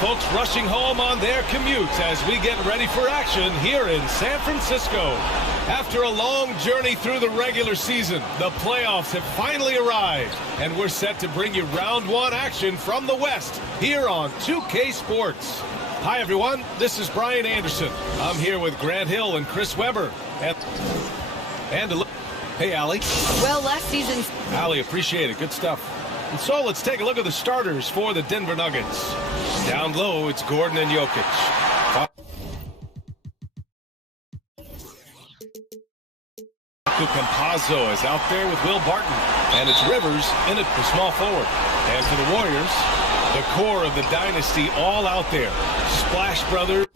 Folks rushing home on their commutes as we get ready for action here in San Francisco. After a long journey through the regular season, the playoffs have finally arrived, and we're set to bring you round one action from the West here on 2K Sports. Hi, everyone. This is Brian Anderson. I'm here with Grant Hill and Chris Webber. Hey, Allie. Well, last season's... Allie, appreciate it. Good stuff. And so let's take a look at the starters for the Denver Nuggets. Down low, it's Gordon and Jokic. Campazzo is out there with Will Barton. And it's Rivers in it for small forward. And for the Warriors, the core of the dynasty all out there. Splash Brothers.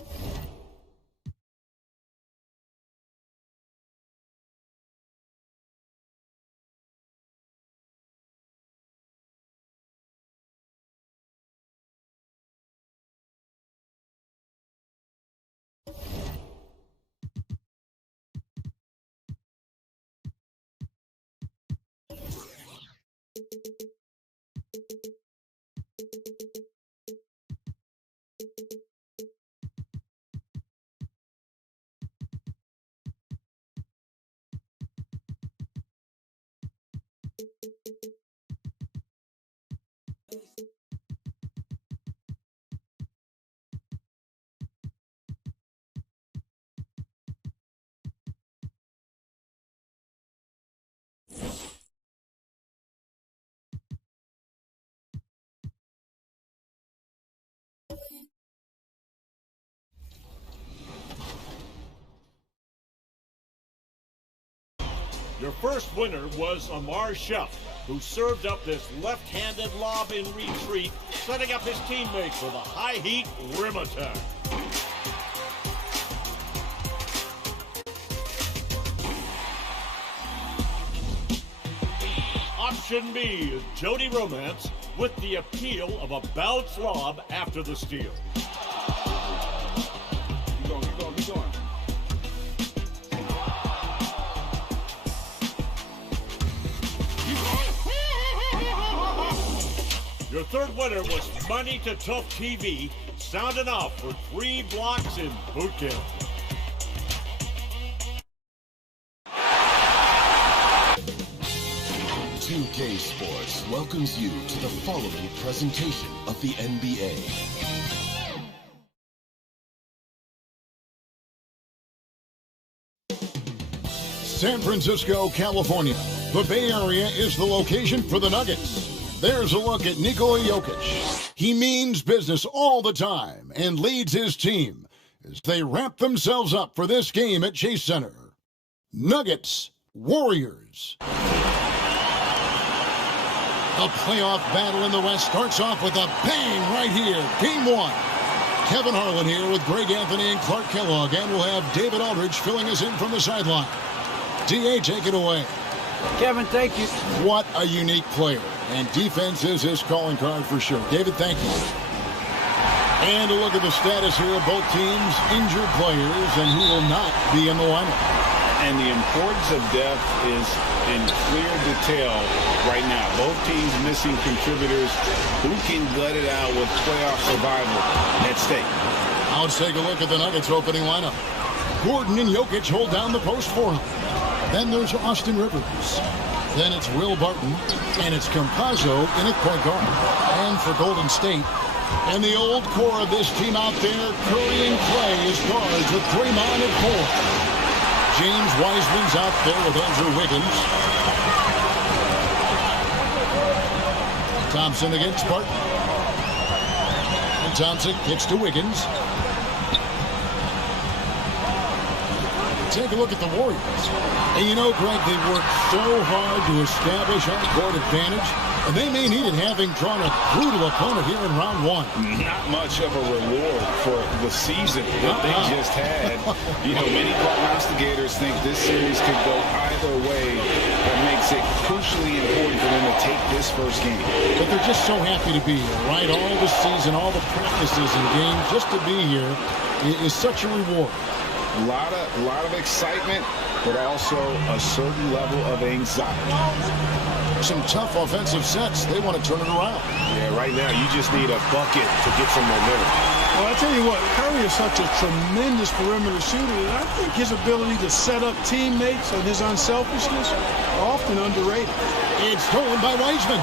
Your first winner was Amar Sheff, who served up this left-handed lob in retreat, setting up his teammates for the high-heat rim attack. Option B is Jody Romance with the appeal of a bounce lob after the steal. Keep going, keep going, keep going. Your third winner was Money to Tough TV, sounding off for 3 blocks in boot camp. K Sports welcomes you to the following presentation of the NBA. San Francisco, California. The Bay Area is the location for the Nuggets. There's a look at Nikola Jokic. He means business all the time and leads his team as they wrap themselves up for this game at Chase Center. Nuggets, Warriors. The playoff battle in the West starts off with a bang right here. Game 1. Kevin Harlan here with Greg Anthony and Clark Kellogg, and we'll have David Aldridge filling us in from the sideline. D.A., take it away. Kevin, thank you. What a unique player. And defense is his calling card for sure. David, thank you. And a look at the status here of both teams, injured players, and who will not be in the lineup. And the importance of depth is in clear detail right now. Both teams missing contributors. Who can gut it out with playoff survival at stake? Now let's take a look at the Nuggets opening lineup. Gordon and Jokic hold down the post for him. Then there's Austin Rivers. Then it's Will Barton. And it's Campazzo in at point guard. And for Golden State, and the old core of this team out there, Curry and Clay as guards with Draymond at 4. James Wiseman's out there with Andrew Wiggins. Thompson against Barton. And Thompson gets to Wiggins. Take a look at the Warriors. And you know, Greg, they worked so hard to establish on-court advantage, and they may need it having drawn a brutal opponent here in round 1. Not much of a reward for the season that they just had. You know, many prognosticators think this series could go either way. That makes it crucially important for them to take this first game. But they're just so happy to be here, right? All the season, all the practices and games, just to be here is such a reward. A lot of excitement, but also a certain level of anxiety. some tough offensive sets. They want to turn it around. Yeah, right now you just need a bucket to get some momentum. Well, I tell you what, Curry is such a tremendous perimeter shooter, and I think his ability to set up teammates and his unselfishness are often underrated. It's stolen by Wiseman.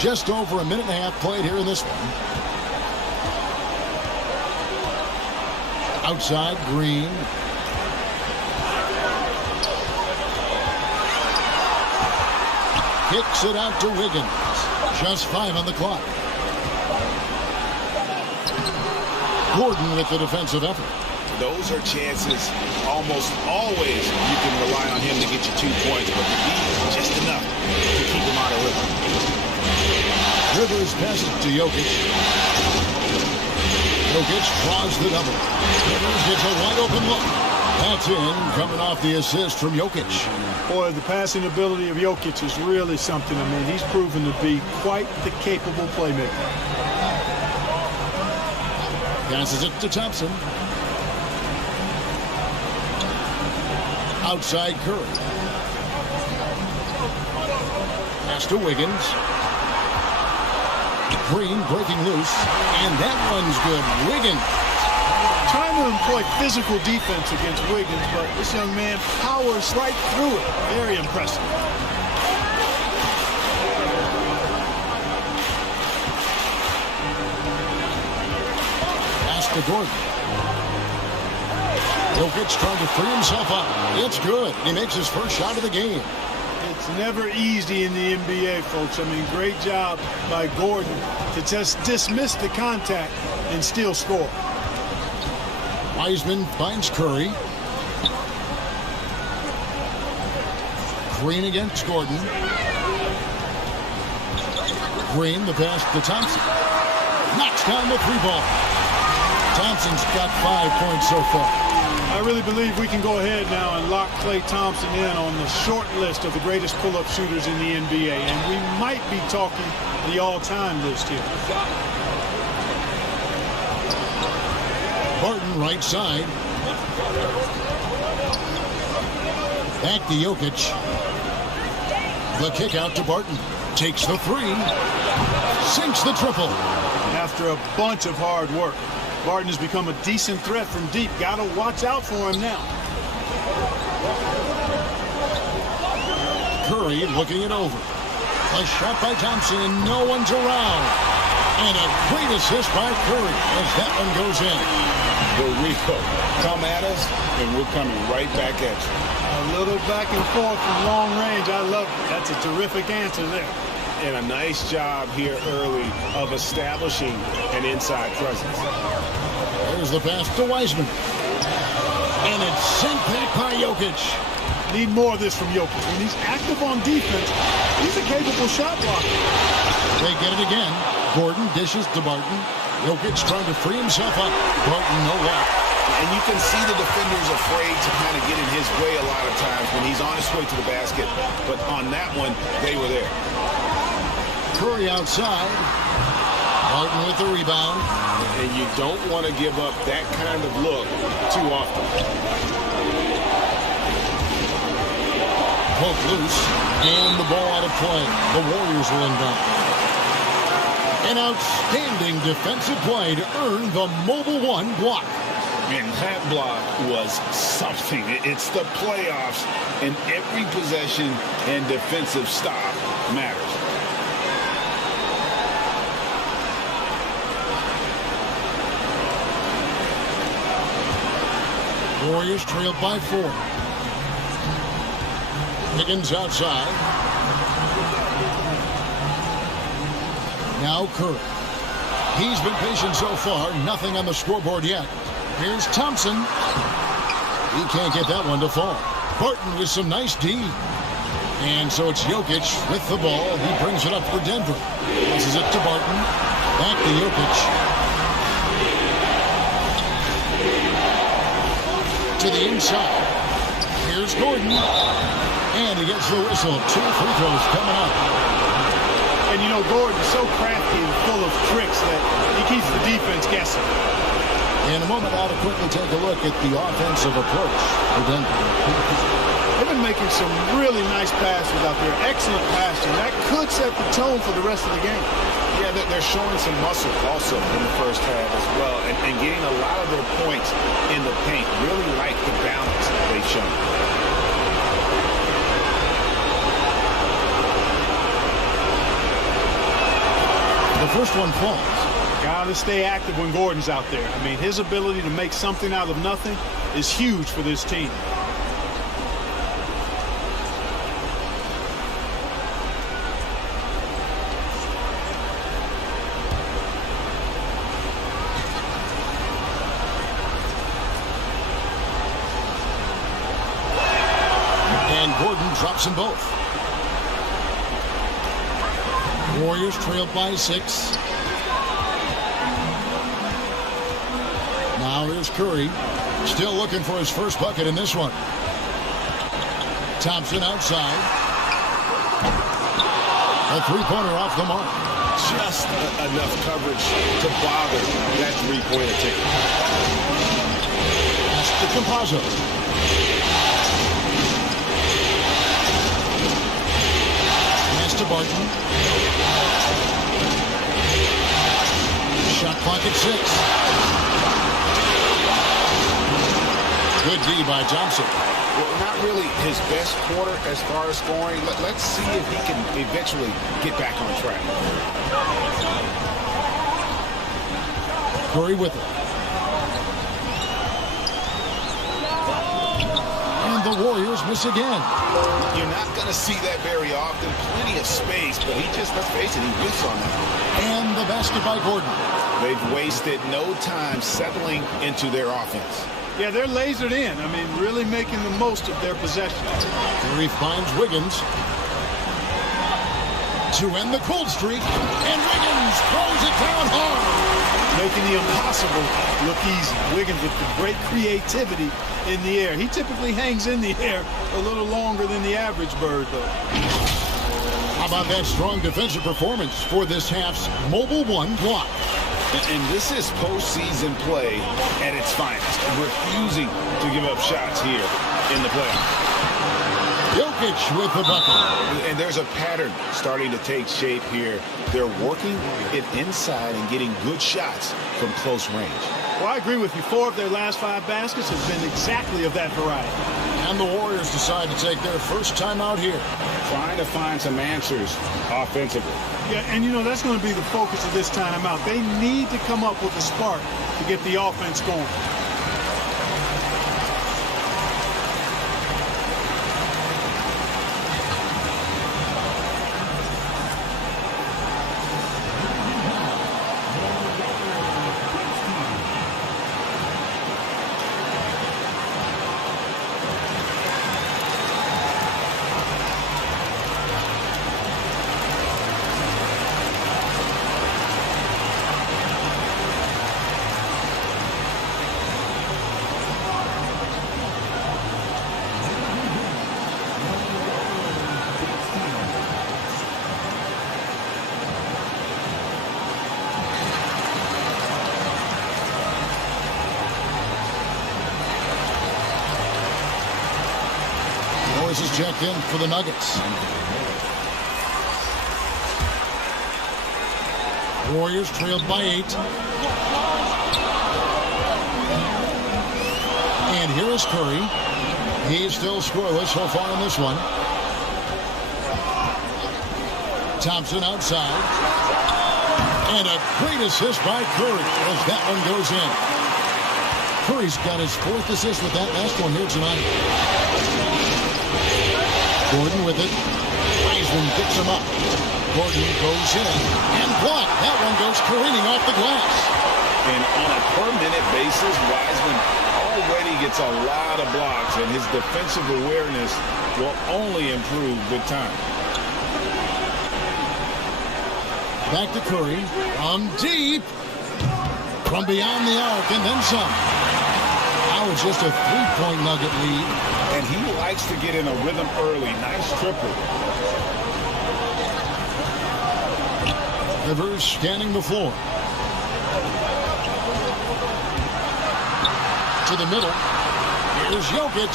Just over a minute and a half played here in this one. Outside, Green. Kicks it out to Wiggins. Just 5 on the clock. Gordon with the defensive effort. Those are chances almost always you can rely on him to get you 2 points, but the lead just enough to keep him out of rhythm. Rivers passes to Jokic. Jokic draws the double. Rivers gets a wide open look. That's in, coming off the assist from Jokic. Boy, the passing ability of Jokic is really something. I mean, he's proven to be quite the capable playmaker. Passes it to Thompson. Outside Curry. Pass to Wiggins. Green breaking loose, and that one's good. Wiggins. Trying to employ physical defense against Wiggins, but this young man powers right through it. Very impressive. Pass to Gordon. Jokic trying to free himself up. It's good. He makes his first shot of the game. It's never easy in the NBA, folks. I mean, great job by Gordon to just dismiss the contact and still score. Wiseman finds Curry. Green against Gordon. Green, the pass to Thompson. Knocks down the 3-ball. Thompson's got 5 points so far. I really believe we can go ahead now and lock Klay Thompson in on the short list of the greatest pull-up shooters in the NBA. And we might be talking the all-time list here. Barton right side. Back to Jokic. The kick out to Barton. Takes the 3. Sinks the triple. After a bunch of hard work, Barton has become a decent threat from deep. Got to watch out for him now. Curry looking it over. A shot by Thompson, and no one's around. And a great assist by Curry as that one goes in. The Rico, come at us, and we're coming right back at you. A little back and forth from long range. I love it. That's a terrific answer there. And a nice job here early of establishing an inside presence. There's the pass to Wiseman. And it's sent back by Jokic. Need more of this from Jokic. When he's active on defense, he's a capable shot blocker. They get it again. Gordon dishes to Barton. Jokic trying to free himself up. Barton no luck. And you can see the defender's afraid to kind of get in his way a lot of times when he's on his way to the basket. But on that one, they were there. Curry outside. Barton with the rebound. And you don't want to give up that kind of look too often. Poke loose. And the ball out of play. The Warriors will inbound. An outstanding defensive play to earn the Mobile One block. And that block was something. It's the playoffs, and every possession and defensive stop matters. Warriors trailed by 4. Higgins outside. Now Curry. He's been patient so far. Nothing on the scoreboard yet. Here's Thompson. He can't get that one to fall. Barton with some nice D. And so it's Jokic with the ball. He brings it up for Denver. Passes it to Barton. Back to Jokic. To the inside. Here's Gordon. And he gets the whistle. 2 free throws coming up. And you know, Gordon is so crafty and full of tricks that he keeps the defense guessing. In a moment, I'll quickly take a look at the offensive approach for Denver. been making some really nice passes out there. Excellent passing. That could set the tone for the rest of the game. Yeah, they're showing some muscle also in the first half as well, and getting a lot of their points in the paint. Really like the balance they've shown. The first one falls. Got to stay active when Gordon's out there. I mean, his ability to make something out of nothing is huge for this team. And Gordon drops them both. Warriors trailed by 6. Now here's Curry. Still looking for his first bucket in this one. Thompson outside. A three-pointer off the mark. Just enough coverage to bother that three-pointer ticket. That's the Campazzo. Pass to Barton. Shot clock at 6. Good D by Thompson. Well, not really his best quarter as far as scoring. Let's see if he can eventually get back on track. Curry with it. And the Warriors miss again. You're not going to see that very often. Plenty of space, but he just, let's face it, he whiffs on that. And the basket by Gordon. They've wasted no time settling into their offense. Yeah, they're lasered in. I mean, really making the most of their possession. Curry finds Wiggins to end the cold streak. And Wiggins throws it down hard. Making the impossible look easy. Wiggins with the great creativity in the air. He typically hangs in the air a little longer than the average bird, though. How about that strong defensive performance for this half's Mobile One block? And this is postseason play at its finest, refusing to give up shots here in the playoffs. Jokic with the bucket. And there's a pattern starting to take shape here. They're working it inside and getting good shots from close range. Well, I agree with you. 4 of their last 5 baskets have been exactly of that variety. And the Warriors decide to take their first time out here. Trying to find some answers offensively. Yeah, and you know, that's going to be the focus of this timeout. They need to come up with a spark to get the offense going. Is checked in for the Nuggets. Warriors trailed by 8. And here is Curry. He's still scoreless so far in this one. Thompson outside. And a great assist by Curry as that one goes in. Curry's got his 4th assist with that last one here tonight. Gordon with it. Wiseman picks him up. Gordon goes in and blocked. That one goes careening off the glass. And on a per-minute basis, Wiseman already gets a lot of blocks, and his defensive awareness will only improve with time. Back to Curry. From deep. From beyond the arc and then some. Now it's just a 3-point Nugget lead. And he likes to get in a rhythm early. Nice triple. Rivers scanning the floor. To the middle. Here's Jokic.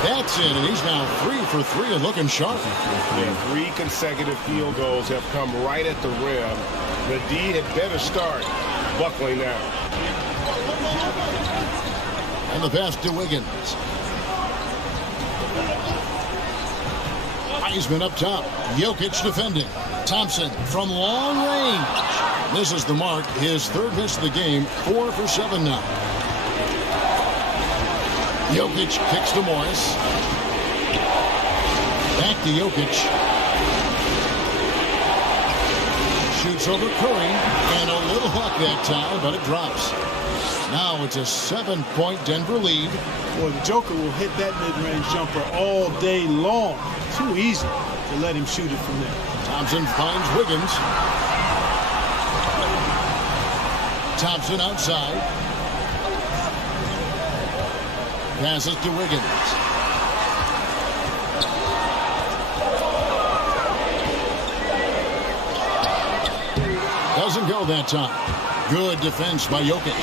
That's in, and he's now 3 for 3 and looking sharp. Yeah, 3 consecutive field goals have come right at the rim. The D had better start buckling now. And the pass to Wiggins. Heisman up top. Jokic defending. Thompson from long range. Misses the mark. His third miss of the game. 4 for 7 now. Jokic kicks to Morris. Back to Jokic. Shoots over Curry. And a little luck that time, but it drops. Now it's a 7-point Denver lead. Boy, the Joker will hit that mid-range jumper all day long. Too easy to let him shoot it from there. Thompson finds Wiggins. Thompson outside. Passes to Wiggins. Doesn't go that time. Good defense by Jokic.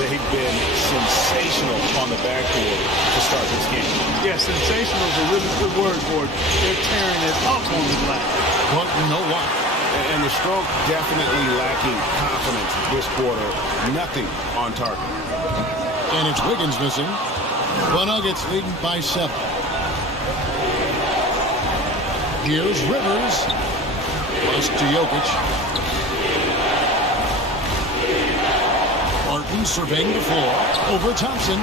They've been sensational on the backboard to start this game. Yeah, sensational is a really good word for it. They're tearing it up on the glass. But no luck. And the stroke definitely lacking confidence this quarter. Nothing on target. And it's Wiggins missing. The Nuggets leading by 7. Here's Rivers. Pass to Jokic. Martin surveying the floor. Over Thompson.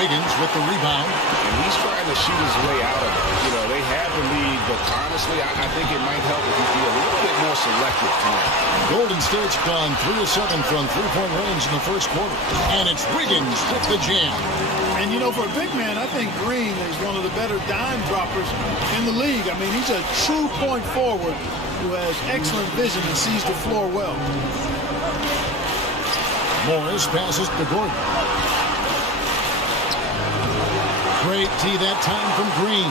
Wiggins with the rebound. And he's trying to shoot his way out of it. You know, they have the lead, but honestly, I think it might help if he be a little bit more selective tonight. Golden State's gone 3 of 7 from three-point range in the first quarter. And it's Wiggins with the jam. And, you know, for a big man, I think Green is one of the better dime droppers in the league. I mean, he's a true point forward who has excellent vision and sees the floor well. Morris passes to Gordon. Great tee that time from Green.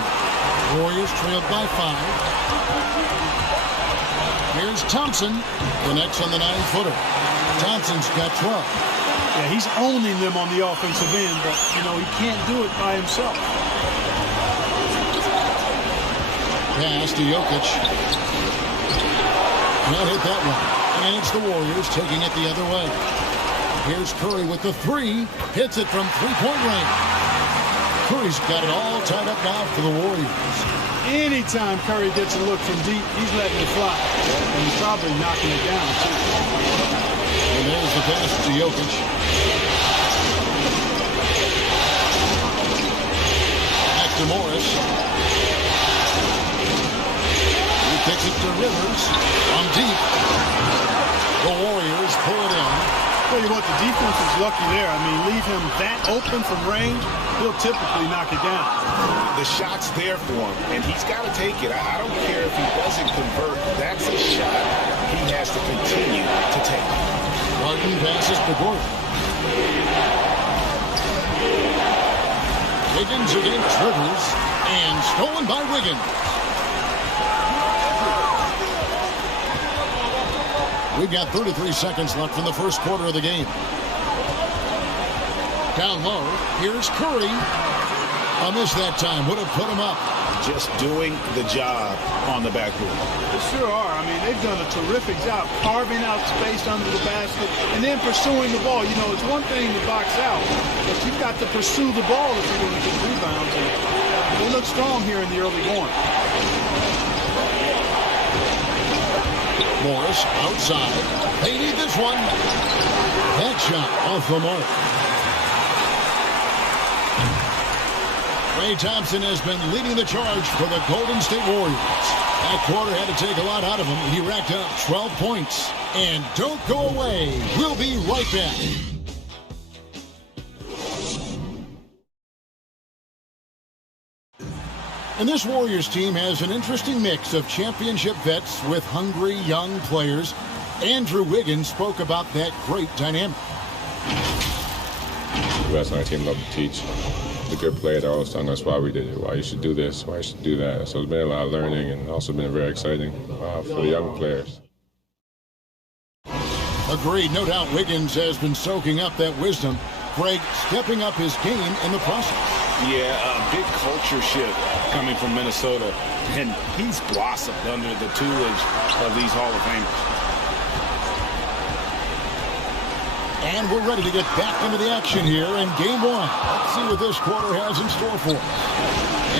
Warriors trailed by 5. Here's Thompson. Connects on the 9-footer. Thompson's got 12. Yeah, he's owning them on the offensive end, but, you know, he can't do it by himself. Pass to Jokic. Can't hit that one. And it's the Warriors taking it the other way. Here's Curry with the 3. Hits it from three-point range. Curry's got it all tied up now for the Warriors. Anytime Curry gets a look from deep, he's letting it fly. And he's probably knocking it down, too. And there's the pass to Jokic. Back to Morris. He kicks it to Rivers. On deep. The Warriors pull it in. Tell you what, the defense is lucky there. I mean, leave him that open from range, he'll typically knock it down. The shot's there for him, and he's got to take it. I don't care if he doesn't convert. That's a shot he has to continue to take. Martin passes to Gordon. Wiggins against Rivers, and stolen by Wiggins. We've got 33 seconds left in the first quarter of the game. Down low, here's Curry. A miss that time, would have put him up. Just doing the job on the backboard. They sure are. I mean, they've done a terrific job carving out space under the basket and then pursuing the ball. You know, it's one thing to box out, but you've got to pursue the ball if you're going to get rebounds. And they look strong here in the early going. Morris outside. They need this one. That shot off the mark. Klay Thompson has been leading the charge for the Golden State Warriors. That quarter had to take a lot out of him. He racked up 12 points. And don't go away. We'll be right back. And this Warriors team has an interesting mix of championship vets with hungry young players. Andrew Wiggins spoke about that great dynamic. The best on our team love to teach. The good players are always telling us why we did it, why you should do this, why you should do that. So it's been a lot of learning and also been very exciting for the young players. Agreed. No doubt Wiggins has been soaking up that wisdom. Greg stepping up his game in the process. Yeah, a big culture shift coming from Minnesota, and he's blossomed under the tutelage of these Hall of Famers. And we're ready to get back into the action here in game one. Let's see what this quarter has in store for us.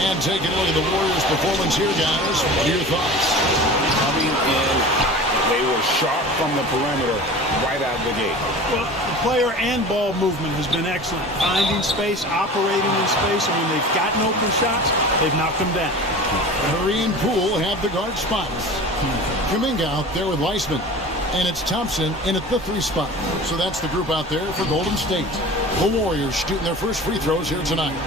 And taking a look at the Warriors' performance here, guys. What are your thoughts? Coming in hot. They were sharp from the perimeter right out of the gate. Well, the player and ball movement has been excellent. Finding space, operating in space, and when they've gotten open shots, they've knocked them down. Curry and Poole have the guard spots. Kuminga out there with Weissman. And it's Thompson in at the 3 spot. So that's the group out there for Golden State. The Warriors shooting their first free throws here tonight.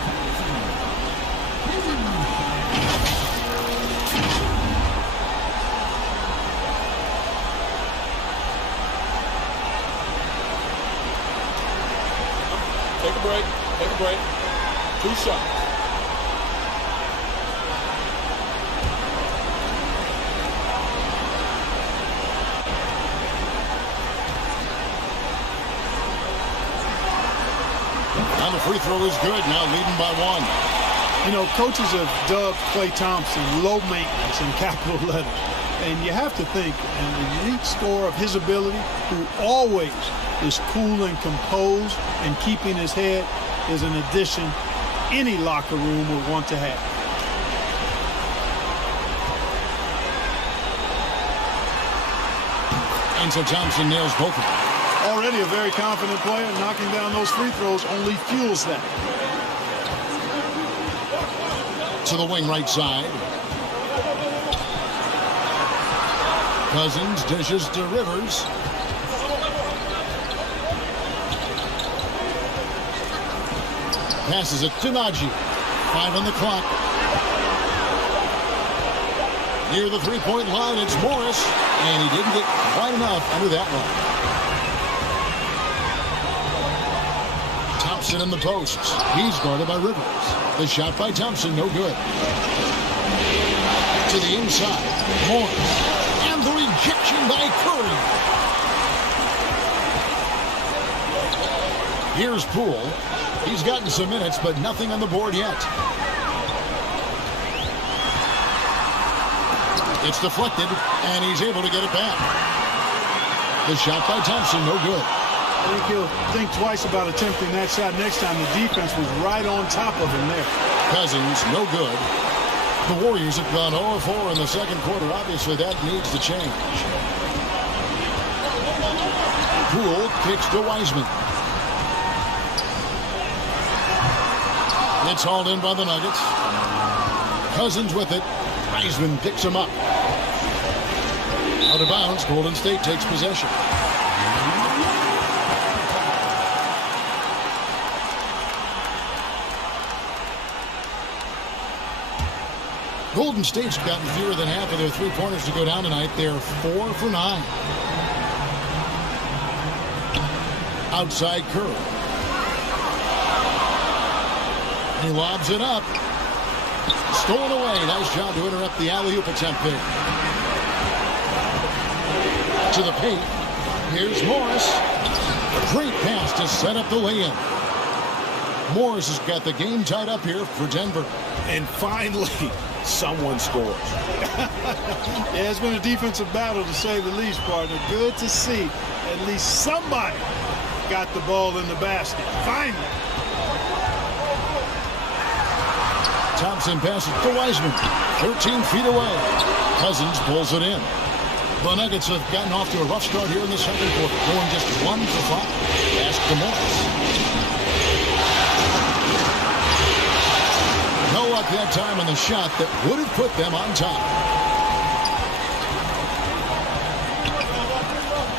Take a break. Take a break. 2 shots. And the free throw is good. Now leading by 1. You know, coaches have dubbed Klay Thompson low maintenance in capital letters. And you have to think, an elite scorer of his ability, who always is cool and composed and keeping his head, is an addition any locker room would want to have. And so Thompson nails both of them. Already a very confident player. Knocking down those free throws only fuels that. To the wing right side. Cousins dishes to Rivers. Passes it to Najee. 5 on the clock. Near the three-point line, it's Morris. And he didn't get quite enough under that one. Thompson in the posts. He's guarded by Rivers. The shot by Thompson, no good. To the inside. Morris. And the rejection by Curry. Here's Poole. He's gotten some minutes, but nothing on the board yet. It's deflected, and he's able to get it back. The shot by Thompson, no good. I think he'll think twice about attempting that shot next time. The defense was right on top of him there. Cousins, no good. The Warriors have gone 0-4 in the second quarter. Obviously, that needs to change. Poole kicks to Wiseman. It's hauled in by the Nuggets. Cousins with it. Wiseman picks him up. Out of bounds, Golden State takes possession. Golden State's gotten fewer than half of their three-pointers to go down tonight. They're 4 for 9. Outside Curry. He lobs it up. Stolen away. Nice job to interrupt the alley-oop attempt there. To the paint. Here's Morris. Great pass to set up the lay-in. Morris has got the game tied up here for Denver. And finally, someone scores. Yeah, it's been a defensive battle to say the least, partner. Good to see at least somebody got the ball in the basket. Finally. Thompson passes to Wiseman. 13 feet away. Cousins pulls it in. The Nuggets have gotten off to a rough start here in the second quarter, going just 1 for 5. Pass to Morris. No luck that time on the shot that would have put them on top.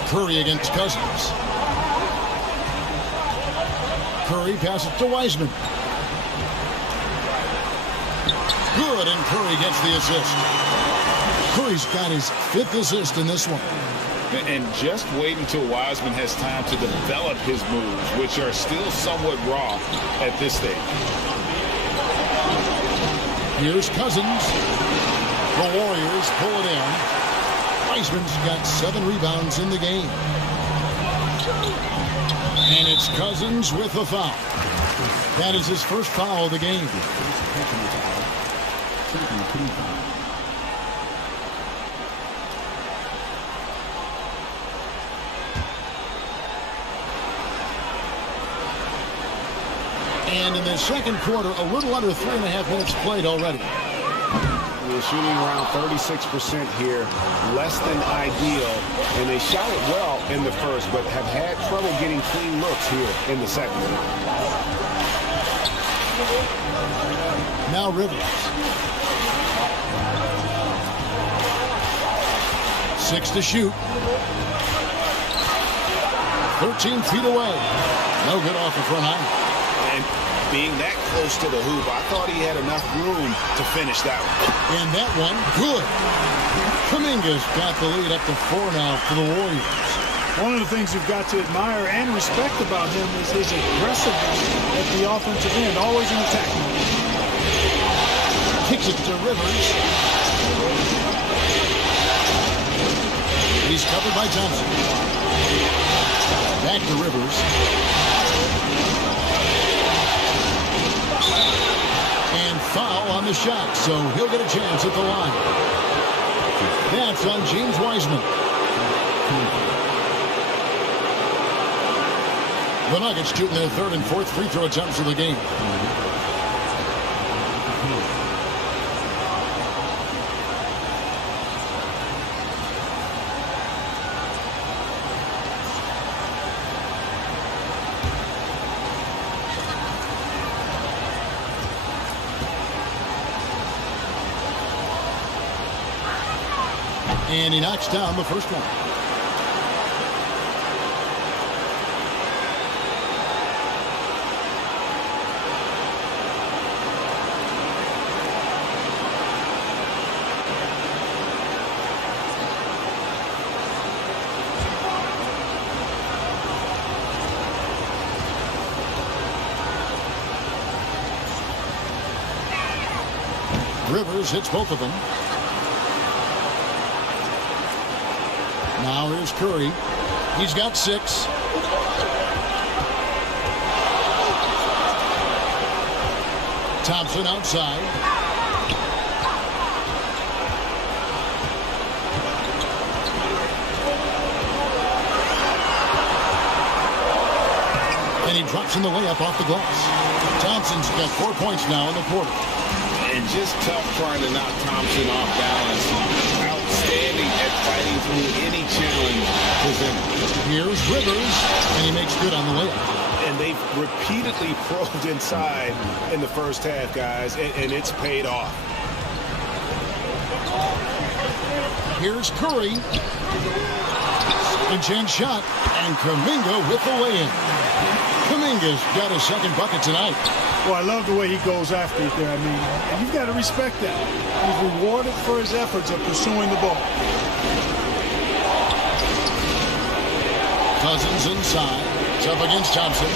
Curry against Cousins. Curry passes to Wiseman. Good, and Curry gets the assist. Curry's got his 5th assist in this one. And just wait until Wiseman has time to develop his moves, which are still somewhat raw at this stage. Here's Cousins. The Warriors pull it in. Wiseman's got 7 rebounds in the game. And it's Cousins with the foul. That is his first foul of the game. And in the second quarter, a little under 3.5 minutes played already. They're shooting around 36% here, less than ideal. And they shot it well in the first, but have had trouble getting clean looks here in the second. Now Rivers. 6 to shoot. 13 feet away. No good off the front iron. And being that close to the hoop, I thought he had enough room to finish that one. And that one, good. Kuminga's got the lead up to 4 now for the Warriors. One of the things you've got to admire and respect about him is his aggressiveness at the offensive end, always in attack mode. Kicks it to Rivers. He's covered by Johnson. Back to Rivers. And foul on the shot, so he'll get a chance at the line. That's on James Wiseman. The Nuggets shooting their third and fourth free throw attempts of the game. And he knocks down the first one. Rivers hits both of them. Now here's Curry. He's got 6. Thompson outside. And he drops in the layup off the glass. Thompson's got 4 points now in the quarter. And just tough trying to knock Thompson off balance. Outstanding at fighting through any challenge presented. Here's Rivers, and he makes good on the layup. And they've repeatedly probed inside in the first half, guys, and it's paid off. Here's Curry. Second chance shot, and Kuminga with the lay-in. Kuminga's got his second bucket tonight. Well, I love the way he goes after it there. I mean, and you've got to respect that. He's rewarded for his efforts of pursuing the ball. Cousins inside. It's up against Thompson.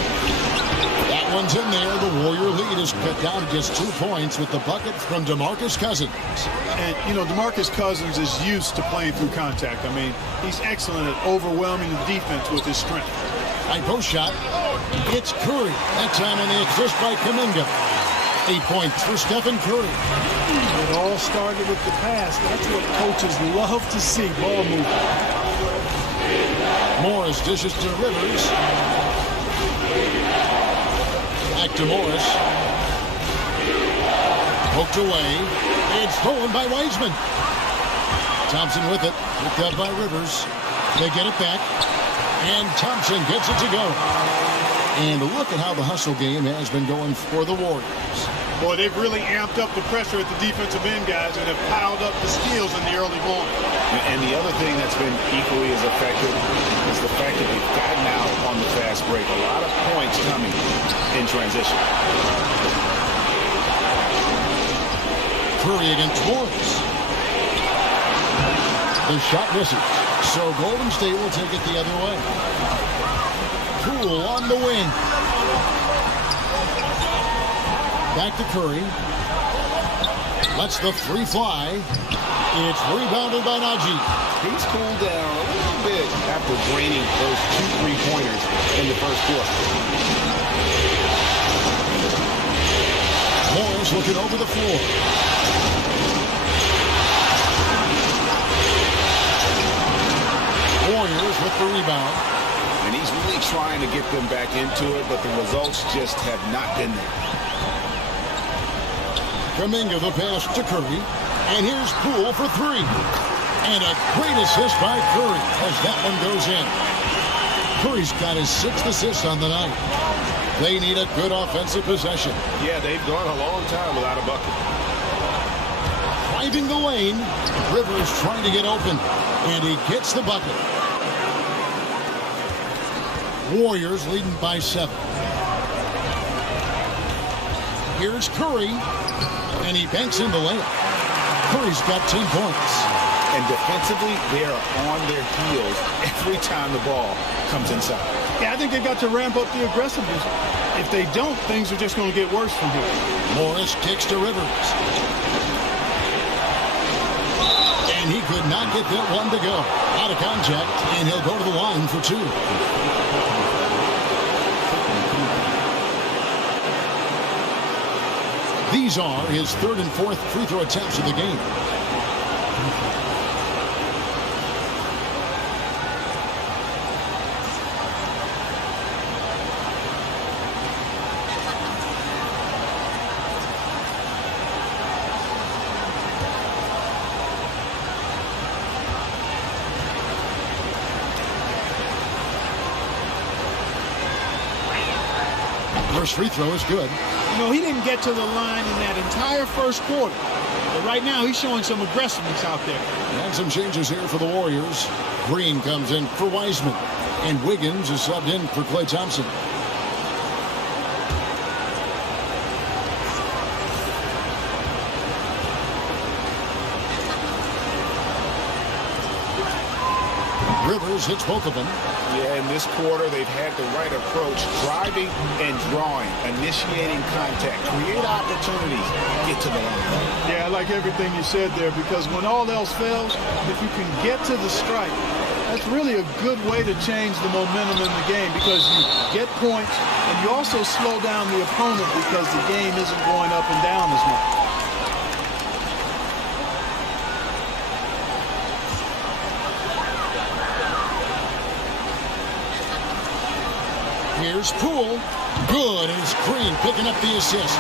That one's in there. The Warrior lead is cut down to just 2 points with the bucket from DeMarcus Cousins. And, you know, DeMarcus Cousins is used to playing through contact. I mean, he's excellent at overwhelming the defense with his strength. High post shot. It's Curry. That time on the assist by Kuminga. 8 points for Stephen Curry. It all started with the pass. That's what coaches love to see, ball movement. Morris dishes to Rivers. Back to Morris. Poked away. It's stolen by Wiseman. Thompson with it. Picked up by Rivers. They get it back. And Thompson gets it to go. And look at how the hustle game has been going for the Warriors. Boy, they've really amped up the pressure at the defensive end, guys, and have piled up the steals in the early going. And the other thing that's been equally as effective is the fact that they've gotten out on the fast break. A lot of points coming in transition. Curry against Morris. The shot misses. So Golden State will take it the other way. Poole on the wing. Back to Curry. Lets the three fly. It's rebounded by Najee. He's cooled down a little bit after after draining those 2 3-pointers in the first quarter. Morris looking over the floor. Warriors with the rebound. And he's really trying to get them back into it, but the results just have not been there. Kuminga the pass to Curry. And here's Poole for 3. And a great assist by Curry as that one goes in. Curry's got his 6th assist on the night. They need a good offensive possession. Yeah, they've gone a long time without a bucket. Driving the lane. Rivers trying to get open. And he gets the bucket. Warriors leading by 7. Here's Curry. And he banks in the layup. Curry's got 10 points. And defensively, they are on their heels every time the ball comes inside. Yeah, I think they got to ramp up the aggressiveness. If they don't, things are just going to get worse from here. Morris kicks to Rivers. And he could not get that one to go. Out of contact, and he'll go to the line for 2. These are his 3rd and 4th free throw attempts of the game. First free throw is good. You know, he didn't get to the line in that entire first quarter. But right now, he's showing some aggressiveness out there. And some changes here for the Warriors. Green comes in for Wiseman. And Wiggins is subbed in for Klay Thompson. Rivers hits both of them. Yeah, in this quarter, they've had the right approach, driving and drawing, initiating contact, create opportunities, get to the line. Yeah, I like everything you said there, because when all else fails, if you can get to the strike, that's really a good way to change the momentum in the game, because you get points and you also slow down the opponent because the game isn't going up and down as much. Here's Poole. Good. And it's Green picking up the assist.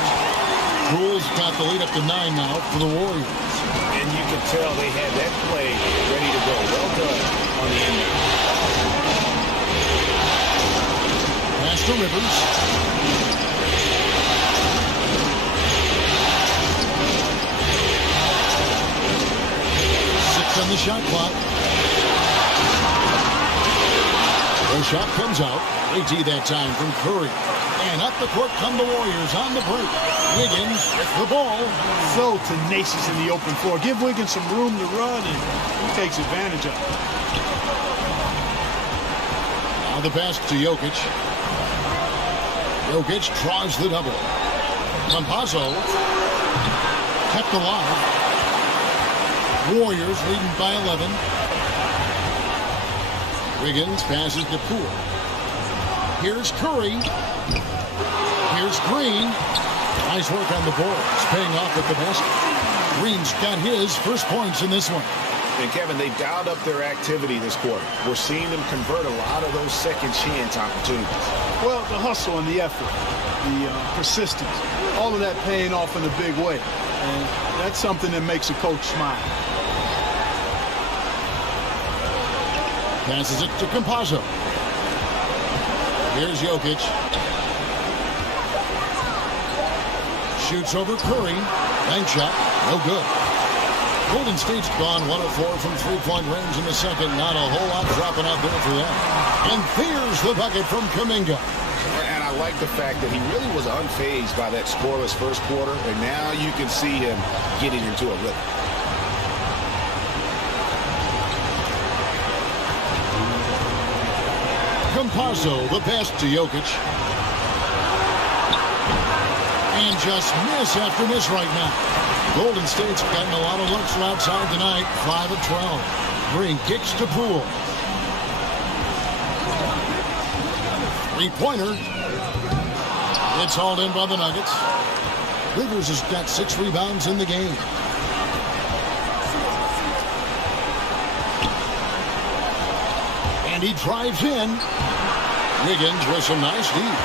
Poole's got the lead up to 9 now for the Warriors. And you can tell they had that play ready to go. Well done on the end. Pass to Rivers. Six on the shot clock. The shot comes out. AT that time from Curry. And up the court come the Warriors on the break. Wiggins with the ball. So tenacious in the open floor. Give Wiggins some room to run, and he takes advantage of it. Now the pass to Jokic. Jokic tries the double. Campazzo kept alive. Warriors leading by 11. Wiggins passes to Poole. Here's Curry. Here's Green. Nice work on the boards, paying off at the basket. Green's got his first points in this one. And Kevin, they've dialed up their activity this quarter. We're seeing them convert a lot of those second chance opportunities. Well, the hustle and the effort, the persistence, all of that paying off in a big way. And that's something that makes a coach smile. Passes it to Campazzo. Here's Jokic. Shoots over Curry. Bank shot. No good. Golden State's gone 1 of 4 from three-point range in the second. Not a whole lot dropping out there for them. And there's the bucket from Kuminga. And I like the fact that he really was unfazed by that scoreless first quarter. And now you can see him getting into a rhythm. Campazzo, the pass to Jokic. And just miss after miss right now. Golden State's gotten a lot of looks from outside tonight. 5 of 12. Green kicks to Poole. Three-pointer. It's hauled in by the Nuggets. Rivers has got 6 rebounds in the game. And he drives in. Wiggins with some nice deep.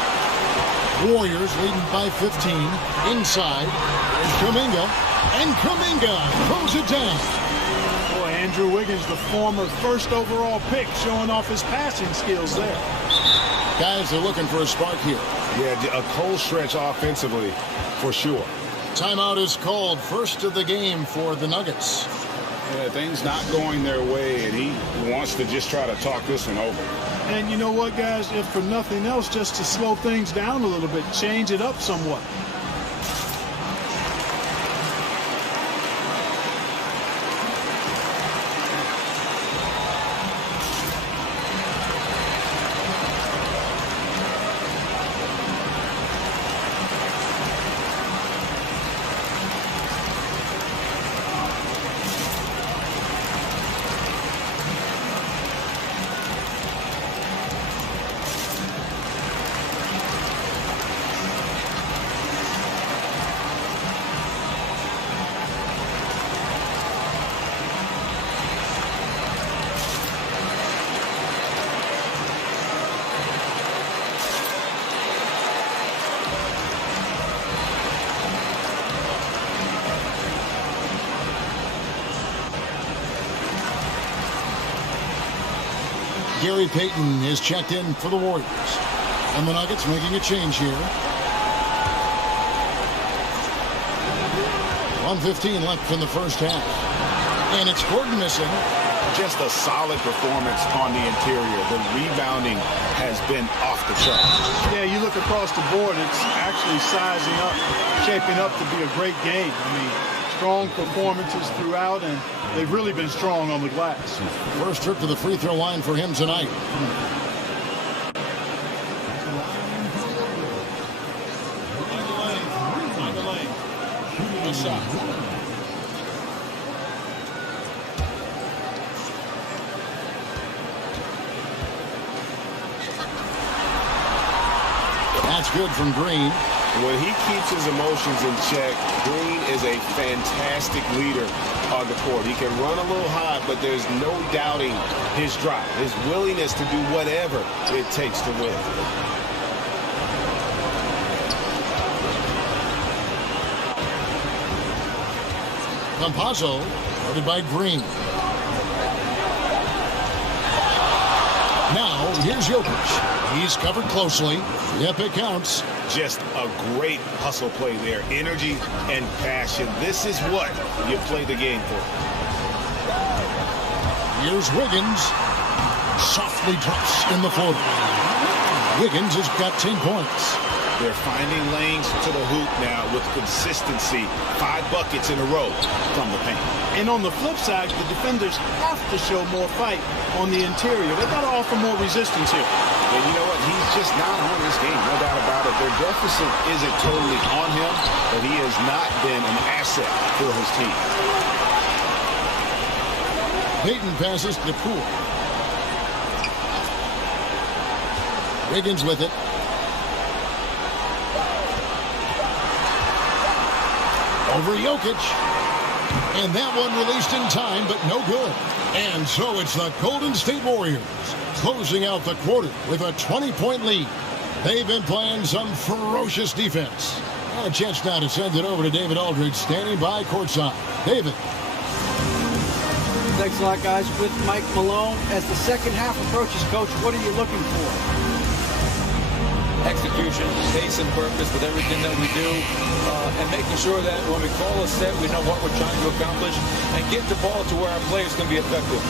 Warriors leading by 15. Inside. There's Kuminga. And Kuminga throws it down. Boy, Andrew Wiggins, the former first overall pick, showing off his passing skills there. Guys, they're looking for a spark here. Yeah, a cold stretch offensively, for sure. Timeout is called. First of the game for the Nuggets. Yeah, things not going their way, and he wants to just try to talk this one over. And you know what, guys? If for nothing else, just to slow things down a little bit, change it up somewhat. Gary Payton is checked in for the Warriors. And the Nuggets making a change here. 1:15 left in the first half. And it's Gordon missing. Just a solid performance on the interior. The rebounding has been off the charts. Yeah, you look across the board, it's actually sizing up, shaping up to be a great game. I mean, strong performances throughout, and they've really been strong on the glass. First trip to the free throw line for him tonight. Good shot. That's good from Green. When he keeps his emotions in check, Green is a fantastic leader on the court. He can run a little hot, but there's no doubting his drive, his willingness to do whatever it takes to win. Campazzo, guarded by Green. Now, here's Jokic. He's covered closely. Yep, it counts. Just a great hustle play there. Energy and passion. This is what you play the game for. Here's Wiggins. Softly drops in the floater. Wiggins has got 10 points. They're finding lanes to the hoop now with consistency. 5 buckets in a row from the paint. And on the flip side, the defenders have to show more fight on the interior. They've got to offer more resistance here. And you know what? He's just not on this game, no doubt about it. Their deficit isn't totally on him, but he has not been an asset for his team. Payton passes to Poole. Wiggins with it. Over Jokic. And that one released in time, but no good. And so it's the Golden State Warriors closing out the quarter with a 20-point lead. They've been playing some ferocious defense. And a chance now to send it over to David Aldridge, standing by courtside. David. Thanks a lot, guys. With Mike Malone, as the second half approaches, Coach, what are you looking for? Execution, pace and purpose with everything that we do, and making sure that when we call a set, we know what we're trying to accomplish, and get the ball to where our players can be effective.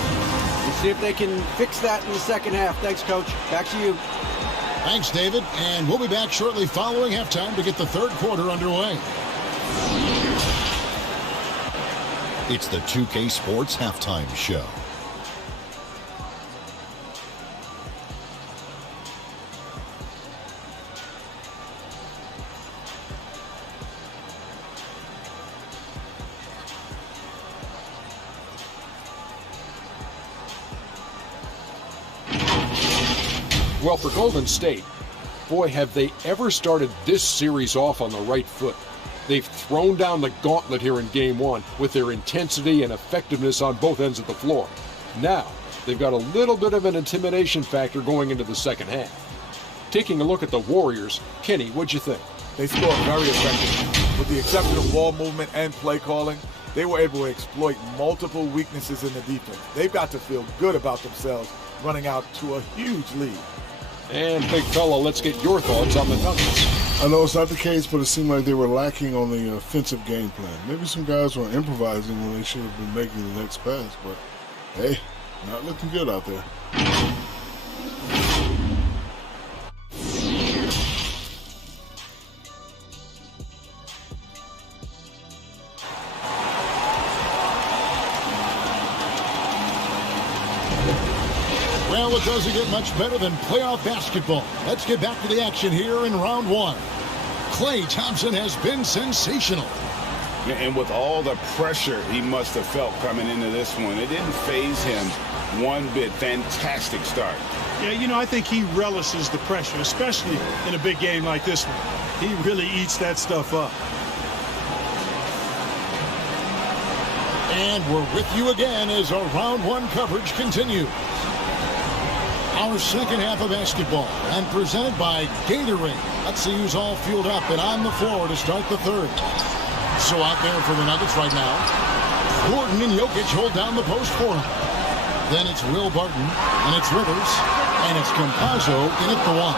We'll see if they can fix that in the second half. Thanks, Coach. Back to you. Thanks, David. And we'll be back shortly following halftime to get the third quarter underway. It's the 2K Sports Halftime Show. Well, for Golden State, boy, have they ever started this series off on the right foot. They've thrown down the gauntlet here in Game 1 with their intensity and effectiveness on both ends of the floor. Now, they've got a little bit of an intimidation factor going into the second half. Taking a look at the Warriors, Kenny, what'd you think? They scored very effectively. With the exception of ball movement and play calling, they were able to exploit multiple weaknesses in the defense. They've got to feel good about themselves running out to a huge lead. And big fella, let's get your thoughts on the Nuggets. I know it's not the case, but it seemed like they were lacking on the offensive game plan. Maybe some guys were improvising when they should have been making the next pass, but hey, not looking good out there. Well, it doesn't get much better than playoff basketball. Let's get back to the action here in round one. Klay Thompson has been sensational. And with all the pressure he must have felt coming into this one, it didn't faze him one bit. Fantastic start. Yeah, you know, I think he relishes the pressure, especially in a big game like this one. He really eats that stuff up. And we're with you again as our round one coverage continues. Our second half of basketball and presented by Gatorade. Let's see who's all fueled up and on the floor to start the third. So out there for the Nuggets right now, Gordon and Jokic hold down the post for him. Then it's Will Barton, and it's Rivers, and it's Campazzo in at the one.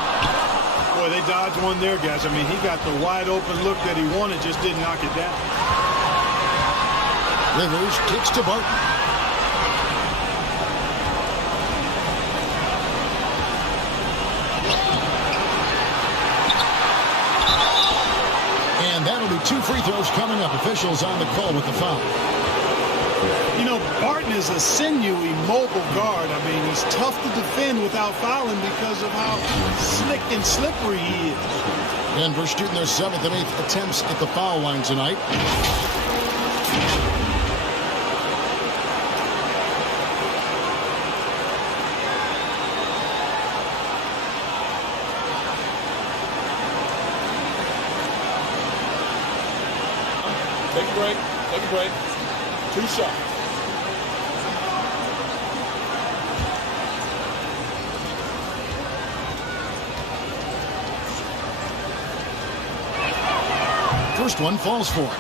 Boy, they dodged one there, guys. I mean, he got the wide open look that he wanted, just didn't knock it down. Rivers kicks to Barton. And that'll be 2 free throws coming up. Officials on the call with the foul. You know, Barton is a sinewy, mobile guard. I mean, he's tough to defend without fouling because of how slick and slippery he is. Denver shooting their 7th and 8th attempts at the foul line tonight. Take a break. Take a break. 2 shots. First one falls for it.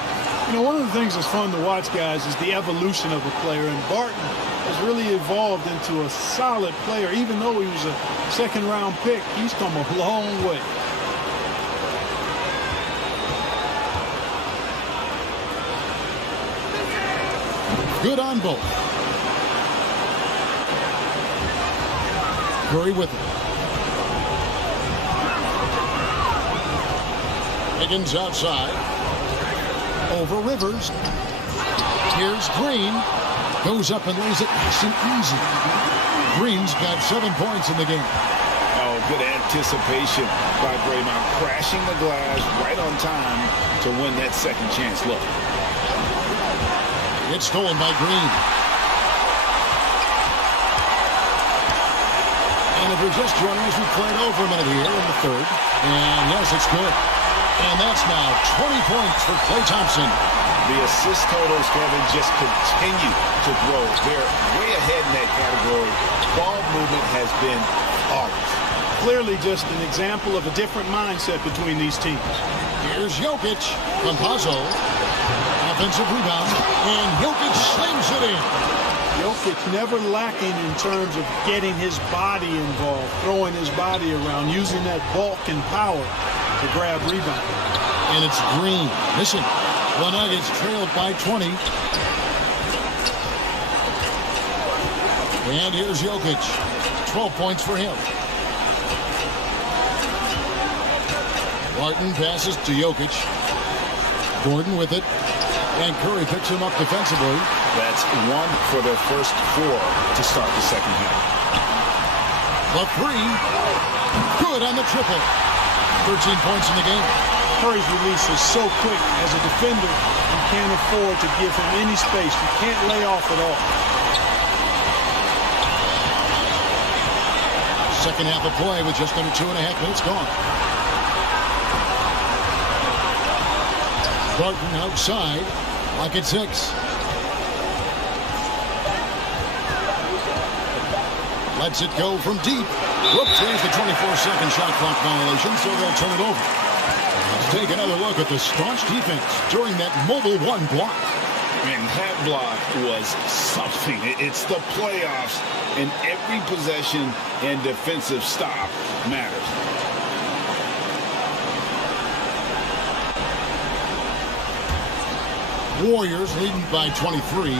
You know, one of the things that's fun to watch, guys, is the evolution of a player. And Barton has really evolved into a solid player. Even though he was a second-round pick, he's come a long way. Good on both. Curry with it. Higgins outside. Over Rivers. Here's Green. Goes up and lays it nice and easy. Green's got 7 points in the game. Oh, good anticipation by Draymond, crashing the glass right on time to win that second chance look. It's stolen by Green. And if you're just joining us, we played over a minute here in the third. And yes, it's good. And that's now 20 points for Klay Thompson. The assist totals, Kevin, just continue to grow. They're way ahead in that category. Ball movement has been flawless. Clearly just an example of a different mindset between these teams. Here's Jokic. Campazzo. Offensive rebound. And Jokic slams it in. Jokic never lacking in terms of getting his body involved, throwing his body around, using that bulk and power to grab rebound. And it's Green. Listen, the Nuggets trailed by 20. And here's Jokic. 12 points for him. Barton passes to Jokic. Gordon with it. And Curry picks him up defensively. That's 1 for their first 4 to start the second half. The 3. Good on the triple. 13 points in the game. Curry's release is so quick. As a defender, you can't afford to give him any space. You can't lay off at all. Second half of play with just under 2.5 minutes gone. Barton outside, like at 6. Lets it go from deep. Whoops, there's the 24-second shot clock violation, so they'll turn it over. Let's take another look at the staunch defense during that Mobile One block. And that block was something. It's the playoffs, and every possession and defensive stop matters. Warriors leading by 23.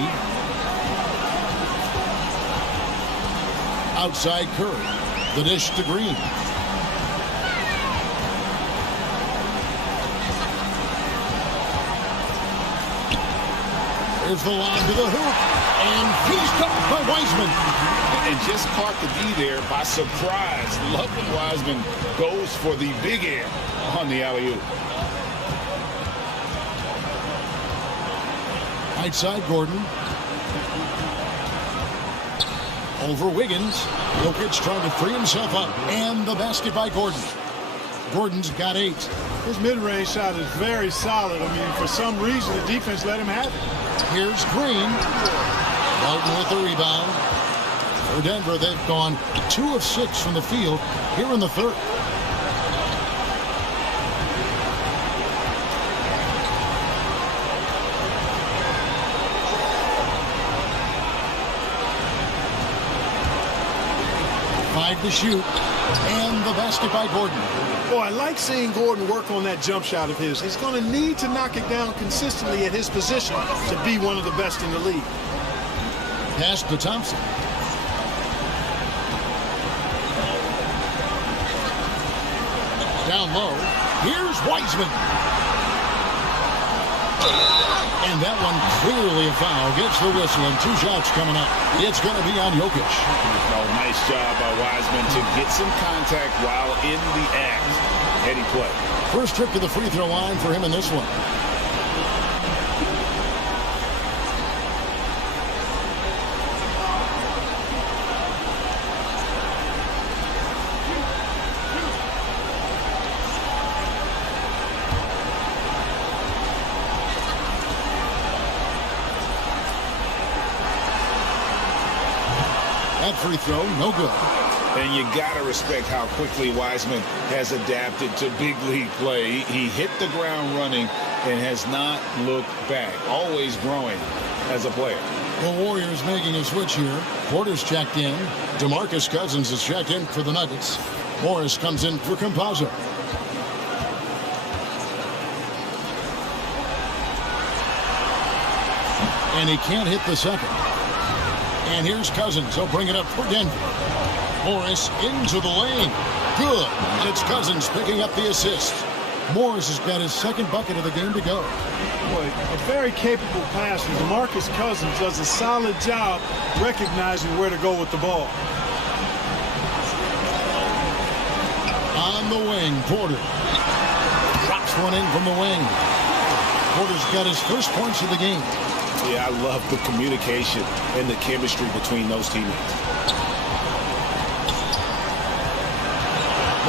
Outside Curry. The dish to Green. Here's the line to the hoop. And he's covered by Wiseman. And just caught the D there by surprise. Love when Wiseman goes for the big air on the alley-oop. Right side, Gordon. Over Wiggins. Jokic trying to free himself up. And the basket by Gordon. Gordon's got 8. His mid-range shot is very solid. I mean, for some reason, the defense let him have it. Here's Green. Barton with the rebound. For Denver, they've gone 2 of 6 from the field here in the third. To shoot, and the basket by Gordon. Oh, I like seeing Gordon work on that jump shot of his. He's going to need to knock it down consistently at his position to be one of the best in the league. Pass to Thompson. Down low. Here's Wiseman. And that one clearly a foul. Gets the whistle, and 2 shots coming up. It's going to be on Jokic. Oh, nice job by Wiseman to get some contact while in the act. Heady play. First trip to the free throw line for him in this one. That free throw, no good. And you got to respect how quickly Wiseman has adapted to big league play. He hit the ground running and has not looked back. Always growing as a player. The Warriors making a switch here. Porter's checked in. DeMarcus Cousins is checked in for the Nuggets. Morris comes in for Campazzo. And he can't hit the second. And here's Cousins. He'll bring it up for Denver. Morris into the lane. Good. And it's Cousins picking up the assist. Morris has got his second bucket of the game to go. Boy, a very capable passer. DeMarcus Cousins does a solid job recognizing where to go with the ball. On the wing, Porter. Drops one in from the wing. Porter's got his first points of the game. Yeah, I love the communication and the chemistry between those teammates.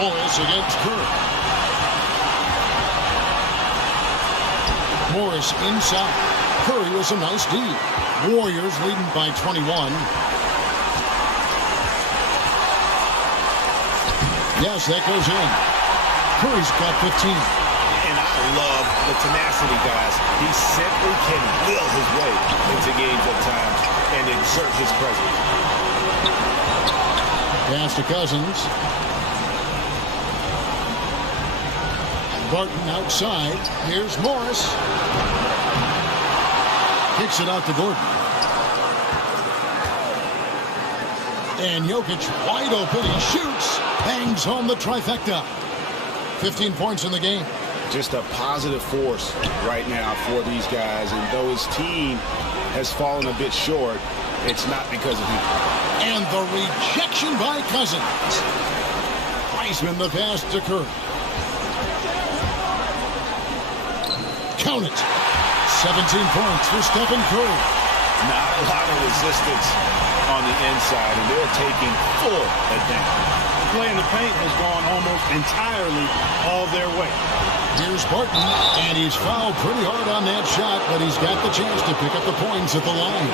Morris against Curry. Morris inside. Curry was a nice D. Warriors leading by 21. Yes, that goes in. Curry's got 15. And I love the tenacity, guys. He simply can will his way into games at times and exert his presence. Pass to Cousins. Barton outside. Here's Morris. Kicks it out to Gordon. And Jokic wide open. He shoots. Bangs home the trifecta. 15 points in the game. Just a positive force right now for these guys. And though his team has fallen a bit short, it's not because of him. And the rejection by Cousins. Wiseman the pass to Curry. Count it. 17 points for Stephen Curry. Not a lot of resistance on the inside, and they're taking full advantage. play in the paint has gone almost entirely all their way. Here's Barton, and he's fouled pretty hard on that shot, but he's got the chance to pick up the points at the line.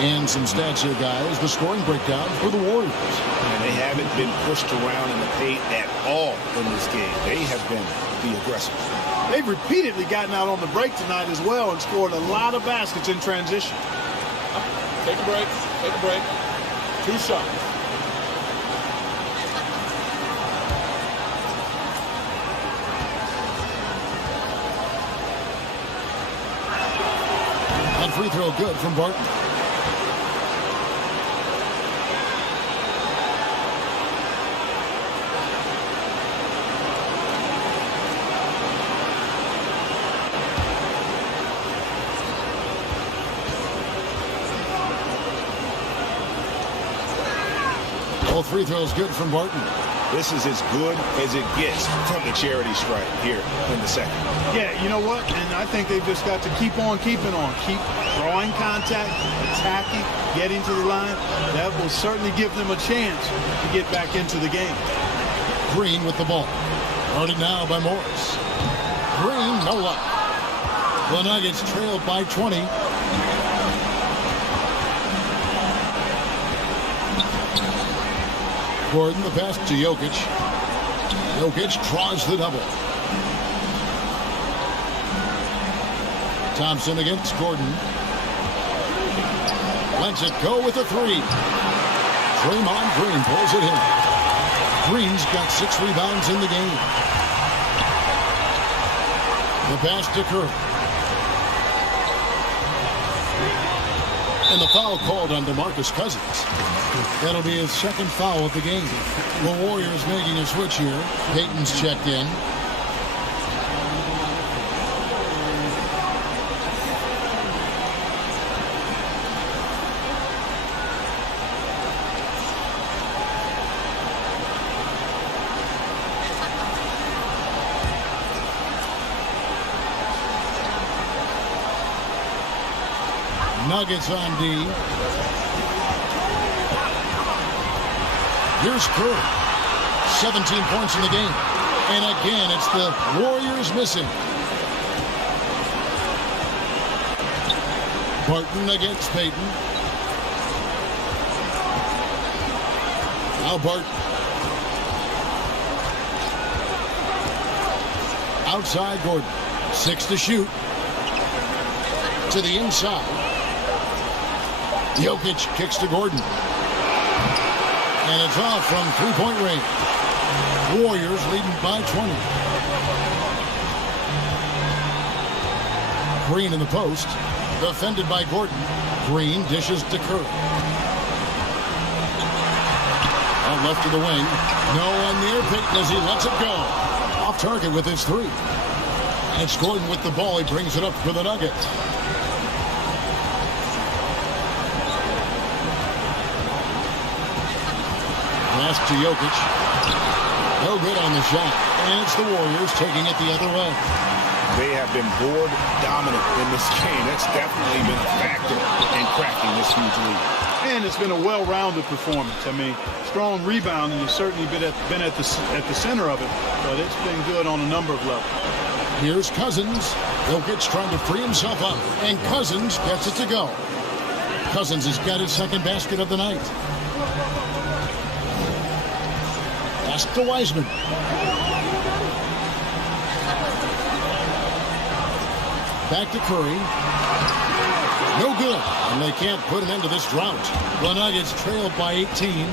And some stats here, guys. The scoring breakdown for the Warriors. And they haven't been pushed around in the paint at all in this game. They have been the aggressors. They've repeatedly gotten out on the break tonight as well and scored a lot of baskets in transition. Take a break. Take a break. 2 shots. And free throw good from Barton. All free throws good from Barton. This is as good as it gets from the charity stripe here in the second. Yeah, you know what? And I think they've just got to keep on keeping on. Keep drawing contact, attacking, getting to the line. That will certainly give them a chance to get back into the game. Green with the ball. Guarded now by Morris. Green, no luck. The Nuggets trailed by 20. Gordon, the pass to Jokic. Jokic draws the double. Thompson against Gordon. Lets it go with a 3. Draymond Green pulls it in. Green's got 6 rebounds in the game. The pass to Curry. And the foul called on DeMarcus Cousins. That'll be his second foul of the game. The Warriors making a switch here. Payton's checked in. Nuggets on D. Here's Curry. 17 points in the game. And again, it's the Warriors missing. Barton against Payton. Now Barton. Outside Gordon. 6 to shoot. To the inside. Jokic kicks to Gordon. And it's off from 3-point range. Warriors leading by 20. Green in the post. Defended by Gordon. Green dishes to Curry. Out left to the wing. No one near Payton as he lets it go. Off target with his 3. And it's Gordon with the ball. He brings it up for the Nuggets. Pass to Jokic. No good on the shot. And it's the Warriors taking it the other way. They have been board dominant in this game. That's definitely been a factor in cracking this huge lead. And it's been a well-rounded performance. I mean, strong rebounding has certainly been at the center of it, but it's been good on a number of levels. Here's Cousins. Jokic trying to free himself up, and Cousins gets it to go. Cousins has got his second basket of the night. Pass to Wiseman. Back to Curry. No good. And they can't put an end to this drought. The Nuggets trailed by 18.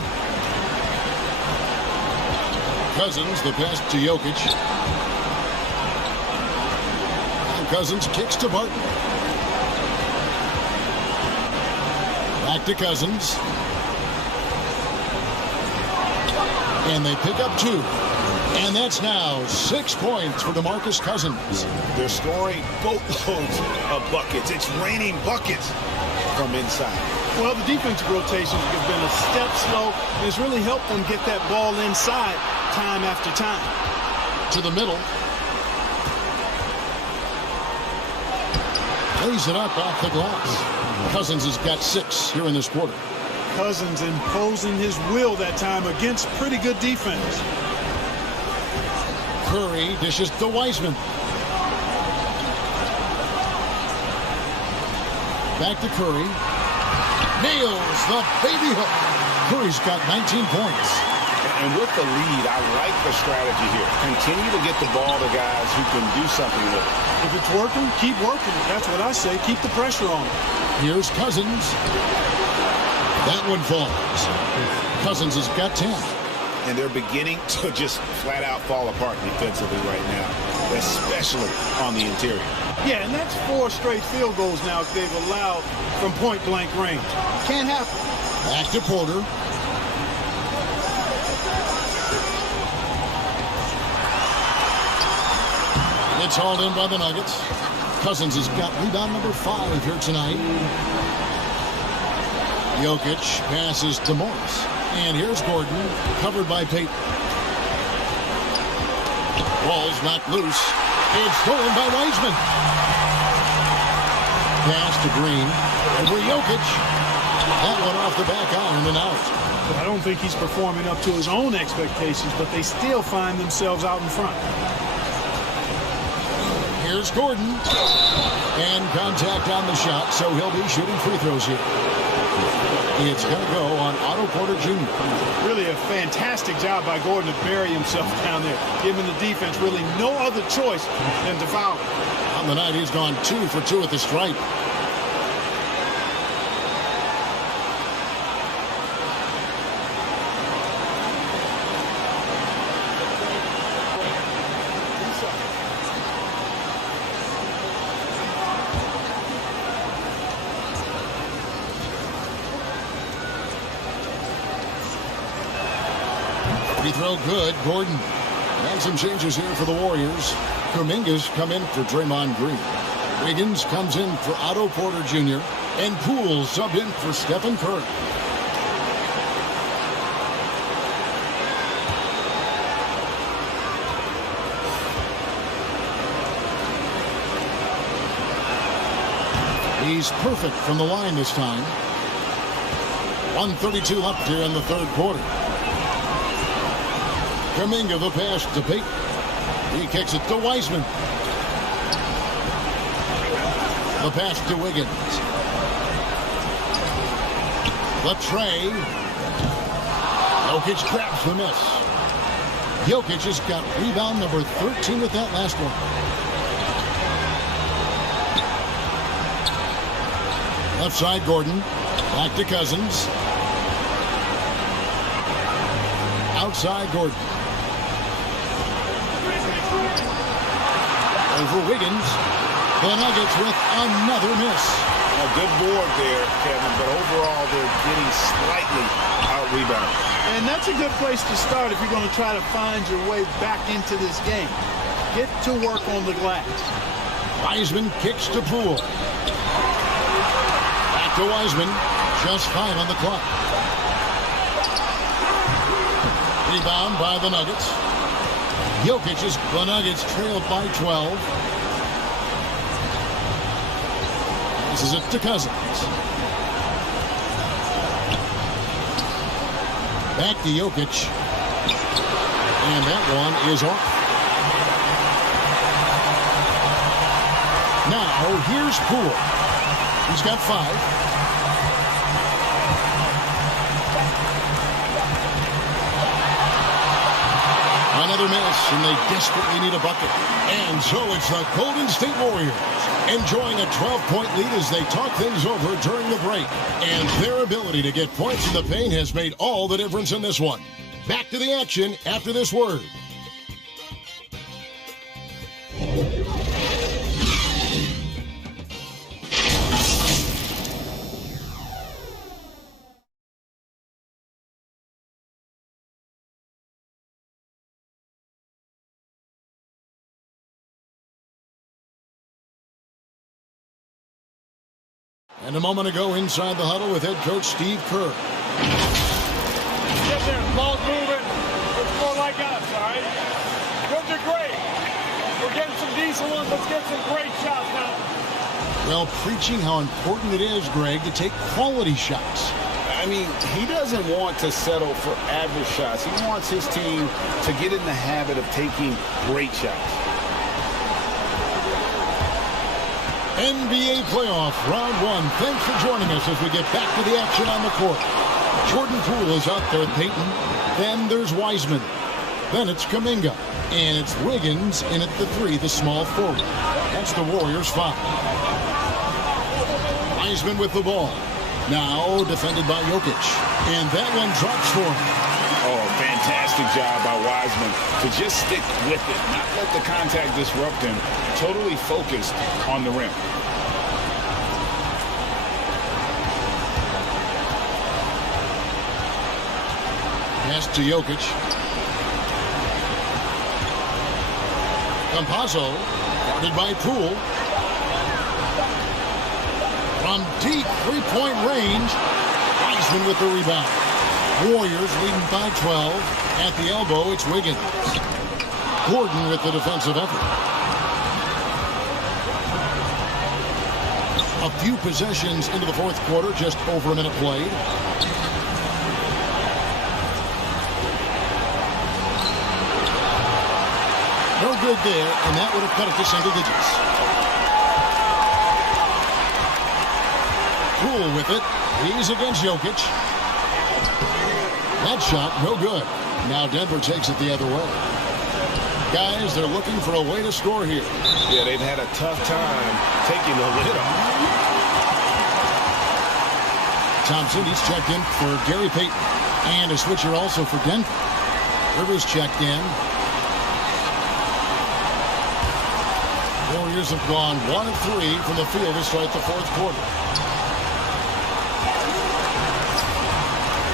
Cousins, the pass to Jokic. And Cousins kicks to Barton. Back to Cousins. And they pick up 2. And that's now 6 points for DeMarcus Cousins. They're scoring boatloads of buckets. It's raining buckets from inside. Well, the defensive rotations have been a step slow, and it's really helped them get that ball inside time after time. To the middle. lays it up off the glass. Cousins has got 6 here in this quarter. Cousins imposing his will that time against pretty good defense. Curry dishes to Wiseman. Back to Curry. Nails the baby hook. Curry's got 19 points. And with the lead, I like the strategy here. Continue to get the ball to guys who can do something with it. If it's working, keep working it. That's what I say. Keep the pressure on it. Here's Cousins. That one falls. Cousins has got 10. And they're beginning to just flat out fall apart defensively right now, especially on the interior. Yeah, and that's 4 straight field goals now they've allowed from point-blank range. Can't happen. Back to Porter. It's hauled in by the Nuggets. Cousins has got rebound number 5 here tonight. Jokic passes to Morris. And here's Gordon, covered by Payton. Ball's knocked loose. It's stolen by Wiseman. Pass to Green. Over Jokic. That one off the back iron and out. I don't think he's performing up to his own expectations, but they still find themselves out in front. Here's Gordon. And contact on the shot, so he'll be shooting free throws here. It's going to go on Otto Porter Jr. Really a fantastic job by Gordon to bury himself down there, giving the defense really no other choice than to foul. On the night, he's gone 2 for 2 at the stripe. Free throw good. Gordon. And some changes here for the Warriors. Kuminga's come in for Draymond Green. Wiggins comes in for Otto Porter Jr. And Poole subbed in for Stephen Curry. He's perfect from the line this time. 1:32 left here in the third quarter. Kuminga the pass to Payton. He kicks it to Wiseman. The pass to Wiggins. The tray. Jokic grabs the miss. Jokic has got rebound number 13 with that last one. Left side, Gordon. Back to Cousins. Outside, Gordon. Over Wiggins. The Nuggets with another miss. A good board there, Kevin, but overall they're getting slightly out-rebounded. And that's a good place to start if you're going to try to find your way back into this game. Get to work on the glass. Wiseman kicks to Poole. Back to Wiseman. Just 5 on the clock. Rebound by the Nuggets. Jokic is the Nuggets trailed by 12. This is it to Cousins. Back to Jokic. And that one is off. Now, here's Poole. He's got 5. Another miss, and they desperately need a bucket. And so it's the Golden State Warriors enjoying a 12-point lead as they talk things over during the break. And their ability to get points in the paint has made all the difference in this one. Back to the action after this word. And a moment ago, inside the huddle with head coach Steve Kerr. Get there, ball's moving. It's more like us, all right? Those are great. We're getting some decent ones. Let's get some great shots now. Well, preaching how important it is, Greg, to take quality shots. I mean, he doesn't want to settle for average shots. He wants his team to get in the habit of taking great shots. NBA playoff round 1. Thanks for joining us as we get back to the action on the court. Jordan Poole is out there at Payton. Then there's Wiseman. Then it's Kuminga. And it's Wiggins in at the 3, the small forward. That's the Warriors' foul. Wiseman with the ball. Now defended by Jokic. And that one drops for him. Oh, fantastic job by Wiseman to just stick with it, not let the contact disrupt him. Totally focused on the rim. Pass to Jokic. Campazzo, guarded by Poole. From deep three-point range, Wiseman with the rebound. Warriors leading by 12. At the elbow, it's Wiggins. Gordon with the defensive effort. A few possessions into the fourth quarter, just over a minute played. No good there, and that would have cut it to single digits. Poole with it. He's against Jokic. That shot, no good. Now Denver takes it the other way. Guys, they're looking for a way to score here. Yeah, they've had a tough time taking the lid off. Thompson, he's checked in for Gary Payton. And a switcher also for Denver. Rivers checked in. Warriors have gone 1 of 3 from the field to start the fourth quarter.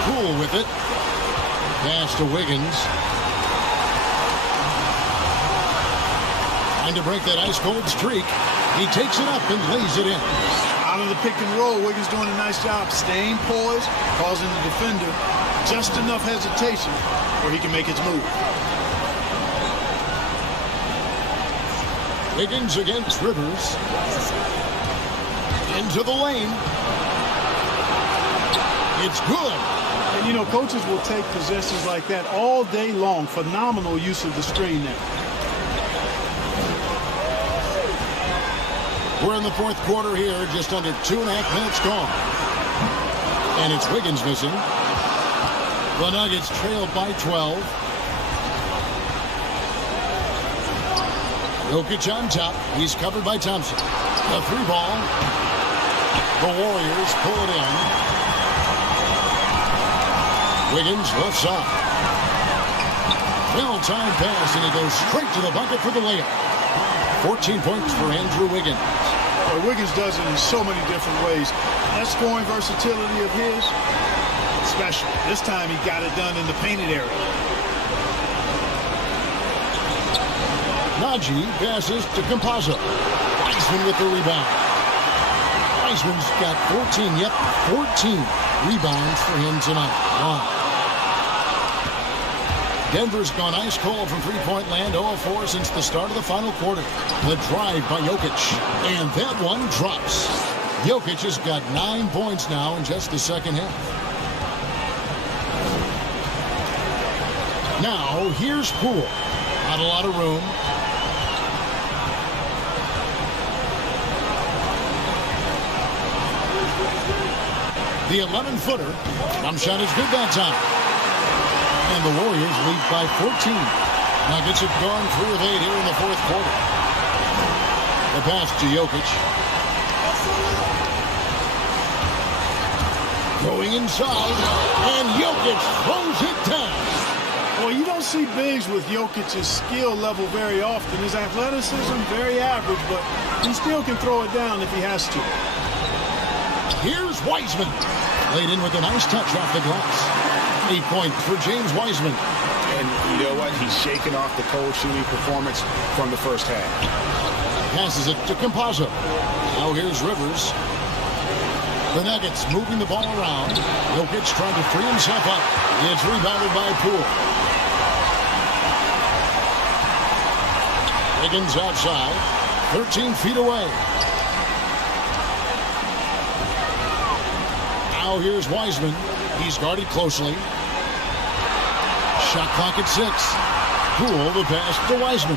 Poole with it. Pass to Wiggins. And to break that ice-cold streak, he takes it up and lays it in. Out of the pick and roll, Wiggins doing a nice job staying poised, causing the defender just enough hesitation where he can make his move. Wiggins against Rivers. Into the lane. It's good. And, you know, coaches will take possessions like that all day long. Phenomenal use of the screen there. We're in the fourth quarter here, just under 2.5 minutes gone. And it's Wiggins missing. The Nuggets trail by 12. Jokic on top. He's covered by Thompson. The 3-ball. The Warriors pull it in. Wiggins left side. Well-timed pass, and he goes straight to the bucket for the layup. 14 points for Andrew Wiggins. Well, Wiggins does it in so many different ways. That scoring versatility of his, special. This time he got it done in the painted area. Najee passes to Campazzo. Wiseman with the rebound. Wiseman's got 14 rebounds for him tonight. Wow. Denver's gone ice cold from three-point land, 0-4 since the start of the final quarter. The drive by Jokic, and that one drops. Jokic has got 9 points now in just the second half. Now, here's Poole. Not a lot of room. The 11-footer. Jump shot is good that time. And the Warriors lead by 14. Nuggets have gone 3 of 8 here in the fourth quarter. The pass to Jokic. Going inside, and Jokic throws it down. Well, you don't see bigs with Jokic's skill level very often. His athleticism, very average, but he still can throw it down if he has to. Here's Wiseman. Laid in with a nice touch off the glass. 8 points for James Wiseman. And you know what? He's shaking off the cold shooting performance from the first half. Passes it to Campazzo. Now here's Rivers. The Nuggets moving the ball around. Jokic trying to free himself up. It's rebounded by Poole. Wiggins outside. 13 feet away. Now here's Wiseman. He's guarded closely. Shot clock at 6. Poole, the pass to Wiseman.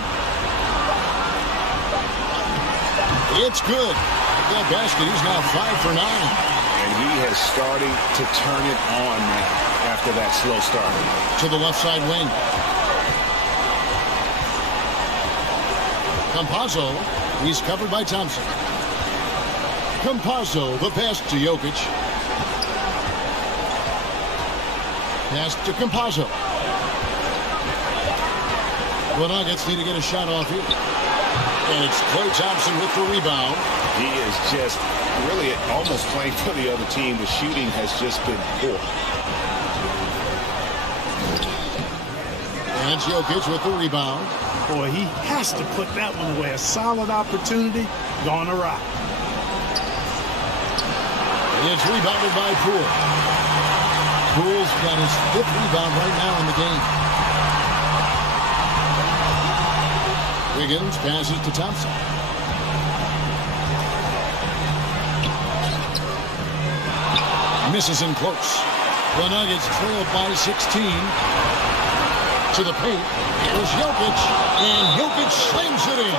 It's good. That basket, he's now 5 for 9. And he has started to turn it on now after that slow start. To the left side wing. Campazzo, he's covered by Thompson. Campazzo, the pass to Jokic. Pass to Campazzo. The Nuggets need to get a shot off here. And it's Klay Thompson with the rebound. He is just really almost playing for the other team. The shooting has just been poor. And Jokic with the rebound. Boy, he has to put that one away. A solid opportunity gone awry. It's rebounded by Poole. Poole's got his 5th rebound right now in the game. Wiggins passes to Thompson. Misses in close. The Nuggets trail by 16. To the paint. Here's Jokic. And Jokic slams it in.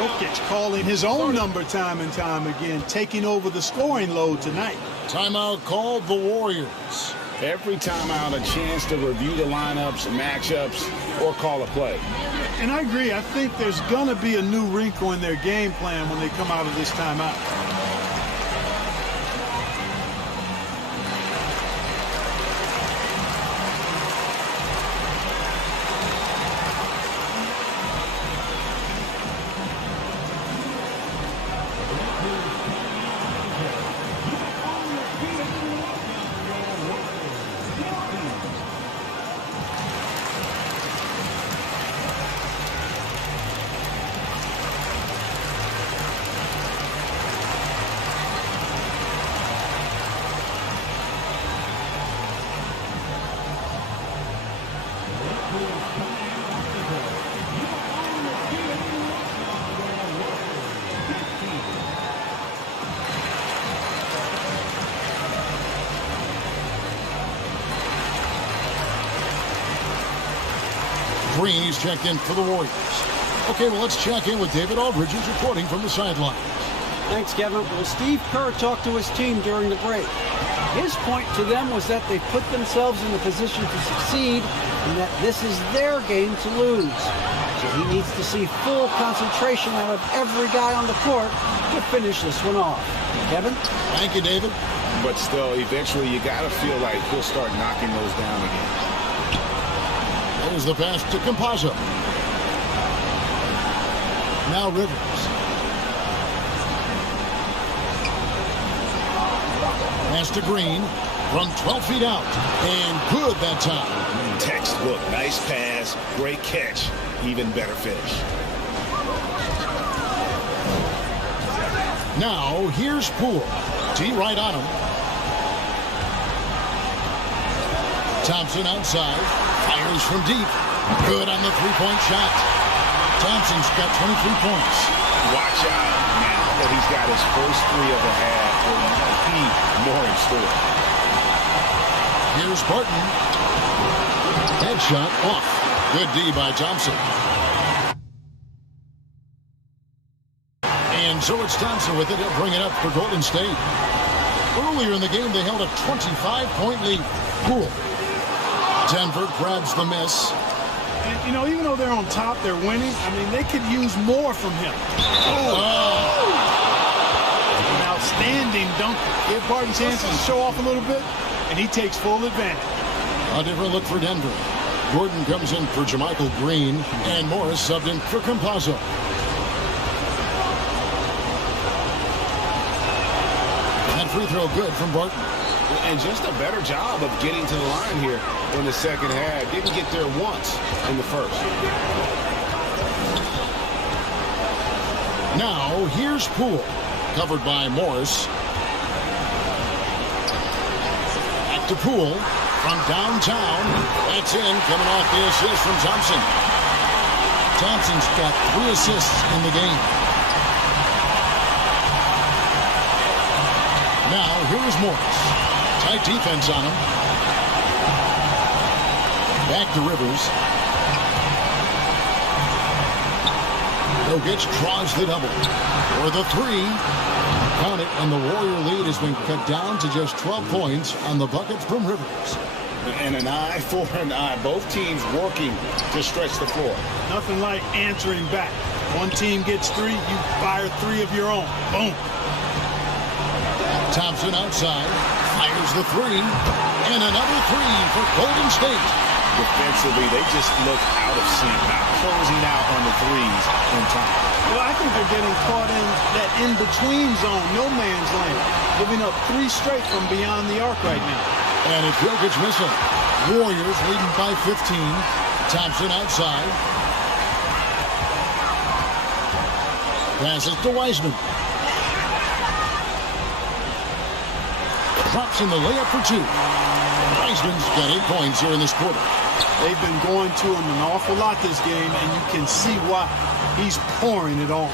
Jokic calling his own number time and time again, taking over the scoring load tonight. Timeout called the Warriors. Every timeout, a chance to review the lineups, matchups, or call a play. And I agree. I think there's going to be a new wrinkle in their game plan when they come out of this timeout. Green, he's checked in for the Warriors. Okay, well, let's check in with David Aldridge, who's reporting from the sideline. Thanks, Kevin. Well, Steve Kerr talked to his team during the break. His point to them was that they put themselves in a position to succeed and that this is their game to lose. So he needs to see full concentration out of every guy on the court to finish this one off. Kevin? Thank you, David. But still, eventually, you got to feel like he'll start knocking those down again. There's the pass to Campazzo. Now Rivers. Pass to Green from 12 feet out. And good that time. Textbook. Nice pass. Great catch. Even better finish. Now here's Poole. T right on him. Thompson outside. Fires from deep. Good on the three-point shot. Thompson's got 23 points. Watch out. Now that he's got his first 3 of the half, there might be more in store. Here's Barton. Headshot off. Good D by Thompson. And so it's Thompson with it. He'll bring it up for Golden State. Earlier in the game, they held a 25-point lead. Poole. Denver grabs the miss. And, you know, even though they're on top, they're winning. I mean, they could use more from him. An outstanding dunk. Give Barton chances to show off a little bit, and he takes full advantage. A different look for Denver. Gordon comes in for JaMychal Green, and Morris subbed in for Campazzo. That free throw good from Barton. And just a better job of getting to the line here in the second half. Didn't get there once in the first. Now, here's Poole. Covered by Morris. Back to Poole from downtown. That's in, coming off the assist from Thompson. Thompson's got 3 assists in the game. Now, here's Morris. Tight defense on him. Back to Rivers. Jokic draws the double. For the three. Count it, and the Warrior lead has been cut down to just 12 points on the bucket from Rivers. And an eye for an eye. Both teams working to stretch the floor. Nothing like answering back. One team gets three, you fire three of your own. Boom. Thompson outside, fires the three, and another three for Golden State. Defensively, they just look out of sync, not closing out on the threes in time. Well, I think they're getting caught in that in-between zone, no man's land, giving up three straight from beyond the arc right now. And it's Jokic missing. Warriors leading by 15. Thompson outside. Passes to Wiseman. Drops in the layup for two. Wiseman's got 8 points here in this quarter. They've been going to him an awful lot this game, and you can see why. He's pouring it on.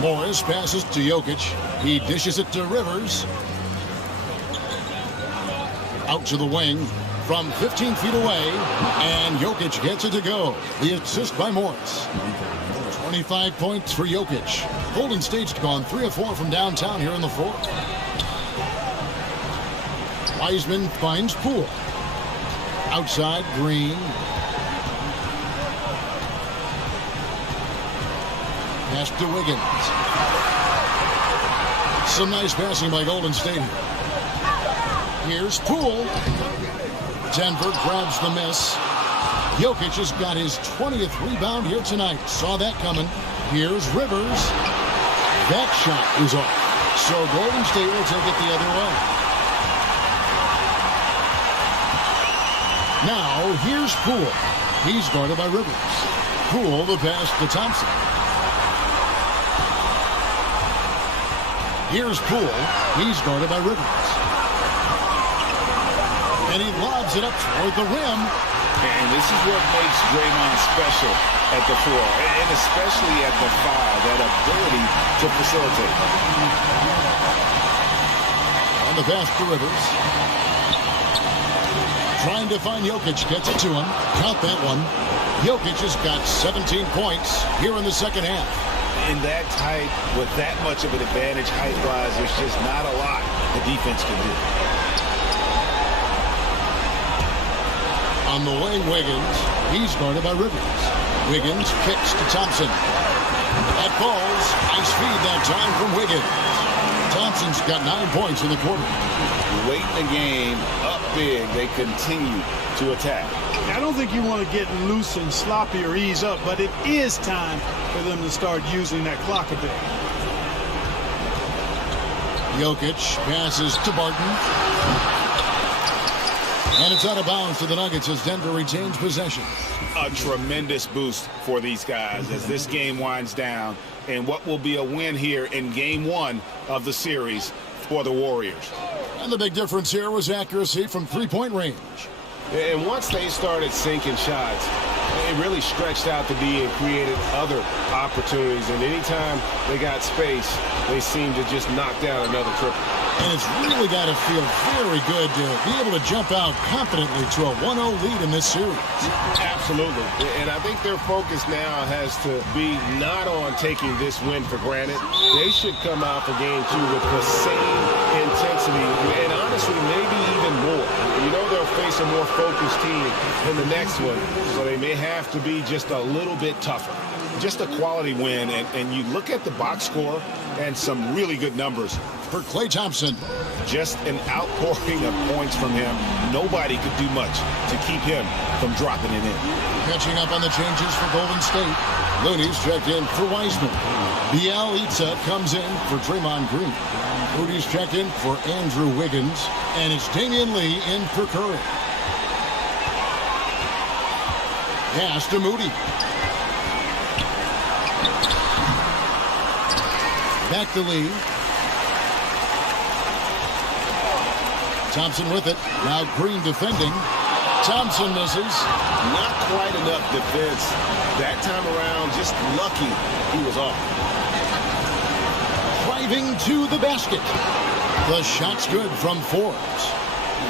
Morris passes to Jokic. He dishes it to Rivers. Out to the wing from 15 feet away, and Jokic gets it to go. The assist by Morris. 25 points for Jokic. Golden State's gone 3 of 4 from downtown here in the fourth. Wiseman finds Poole. Outside, Green. Pass to Wiggins. Some nice passing by Golden State. Here's Poole. Denver grabs the miss. Jokic has got his 20th rebound here tonight. Saw that coming. Here's Rivers. That shot is off. So Golden State will take it the other way. Now, here's Poole. He's guarded by Rivers. Poole the pass to Thompson. Here's Poole. He's guarded by Rivers. And he lobs it up toward the rim. And this is what makes Draymond special at the 4, and especially at the 5, that ability to facilitate. On the pass to Rivers. Trying to find Jokic, gets it to him. Count that one. Jokic has got 17 points here in the second half. In that tight, with that much of an advantage height-wise, there's just not a lot the defense can do. On the wing, Wiggins. He's guarded by Rivers. Wiggins kicks to Thompson. That falls. Nice feed that time from Wiggins. Thompson's got 9 points in the quarter. Late in the game, up big, they continue to attack. I don't think you want to get loose and sloppy or ease up, but it is time for them to start using that clock a bit. Jokic passes to Barton. And it's out of bounds to the Nuggets as Denver retains possession. A tremendous boost for these guys as this game winds down, and what will be a win here in game 1 of the series for the Warriors. And the big difference here was accuracy from three-point range. And once they started sinking shots, it really stretched out the D and created other opportunities. And anytime they got space, they seemed to just knock down another triple. And it's really got to feel very good to be able to jump out confidently to a 1-0 lead in this series. Absolutely. And I think their focus now has to be not on taking this win for granted. They should come out for game 2 with the same intensity and honestly maybe even more. You know they'll face a more focused team in the next one, so they may have to be just a little bit tougher. Just a quality win, and you look at the box score and some really good numbers. For Klay Thompson. Just an outpouring of points from him. Nobody could do much to keep him from dropping it in. Catching up on the changes for Golden State. Looney's checked in for Wiseman. Bielitsa comes in for Draymond Green. Moody's checked in for Andrew Wiggins. And it's Damian Lee in for Curry. Pass to Moody. Back to Lee. Thompson with it. Now Green defending. Thompson misses. Not quite enough defense. That time around, just lucky he was off. Driving to the basket. The shot's good from Forbes.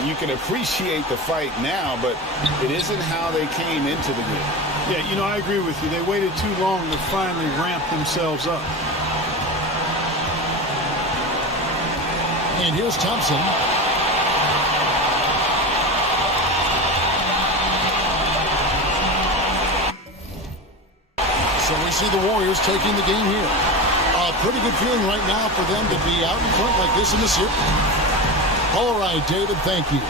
You can appreciate the fight now, but it isn't how they came into the game. Yeah, you know, I agree with you. They waited too long to finally ramp themselves up. And here's Thompson. So we see the Warriors taking the game here. A pretty good feeling right now for them to be out in front like this in the series. All right, David, thank you.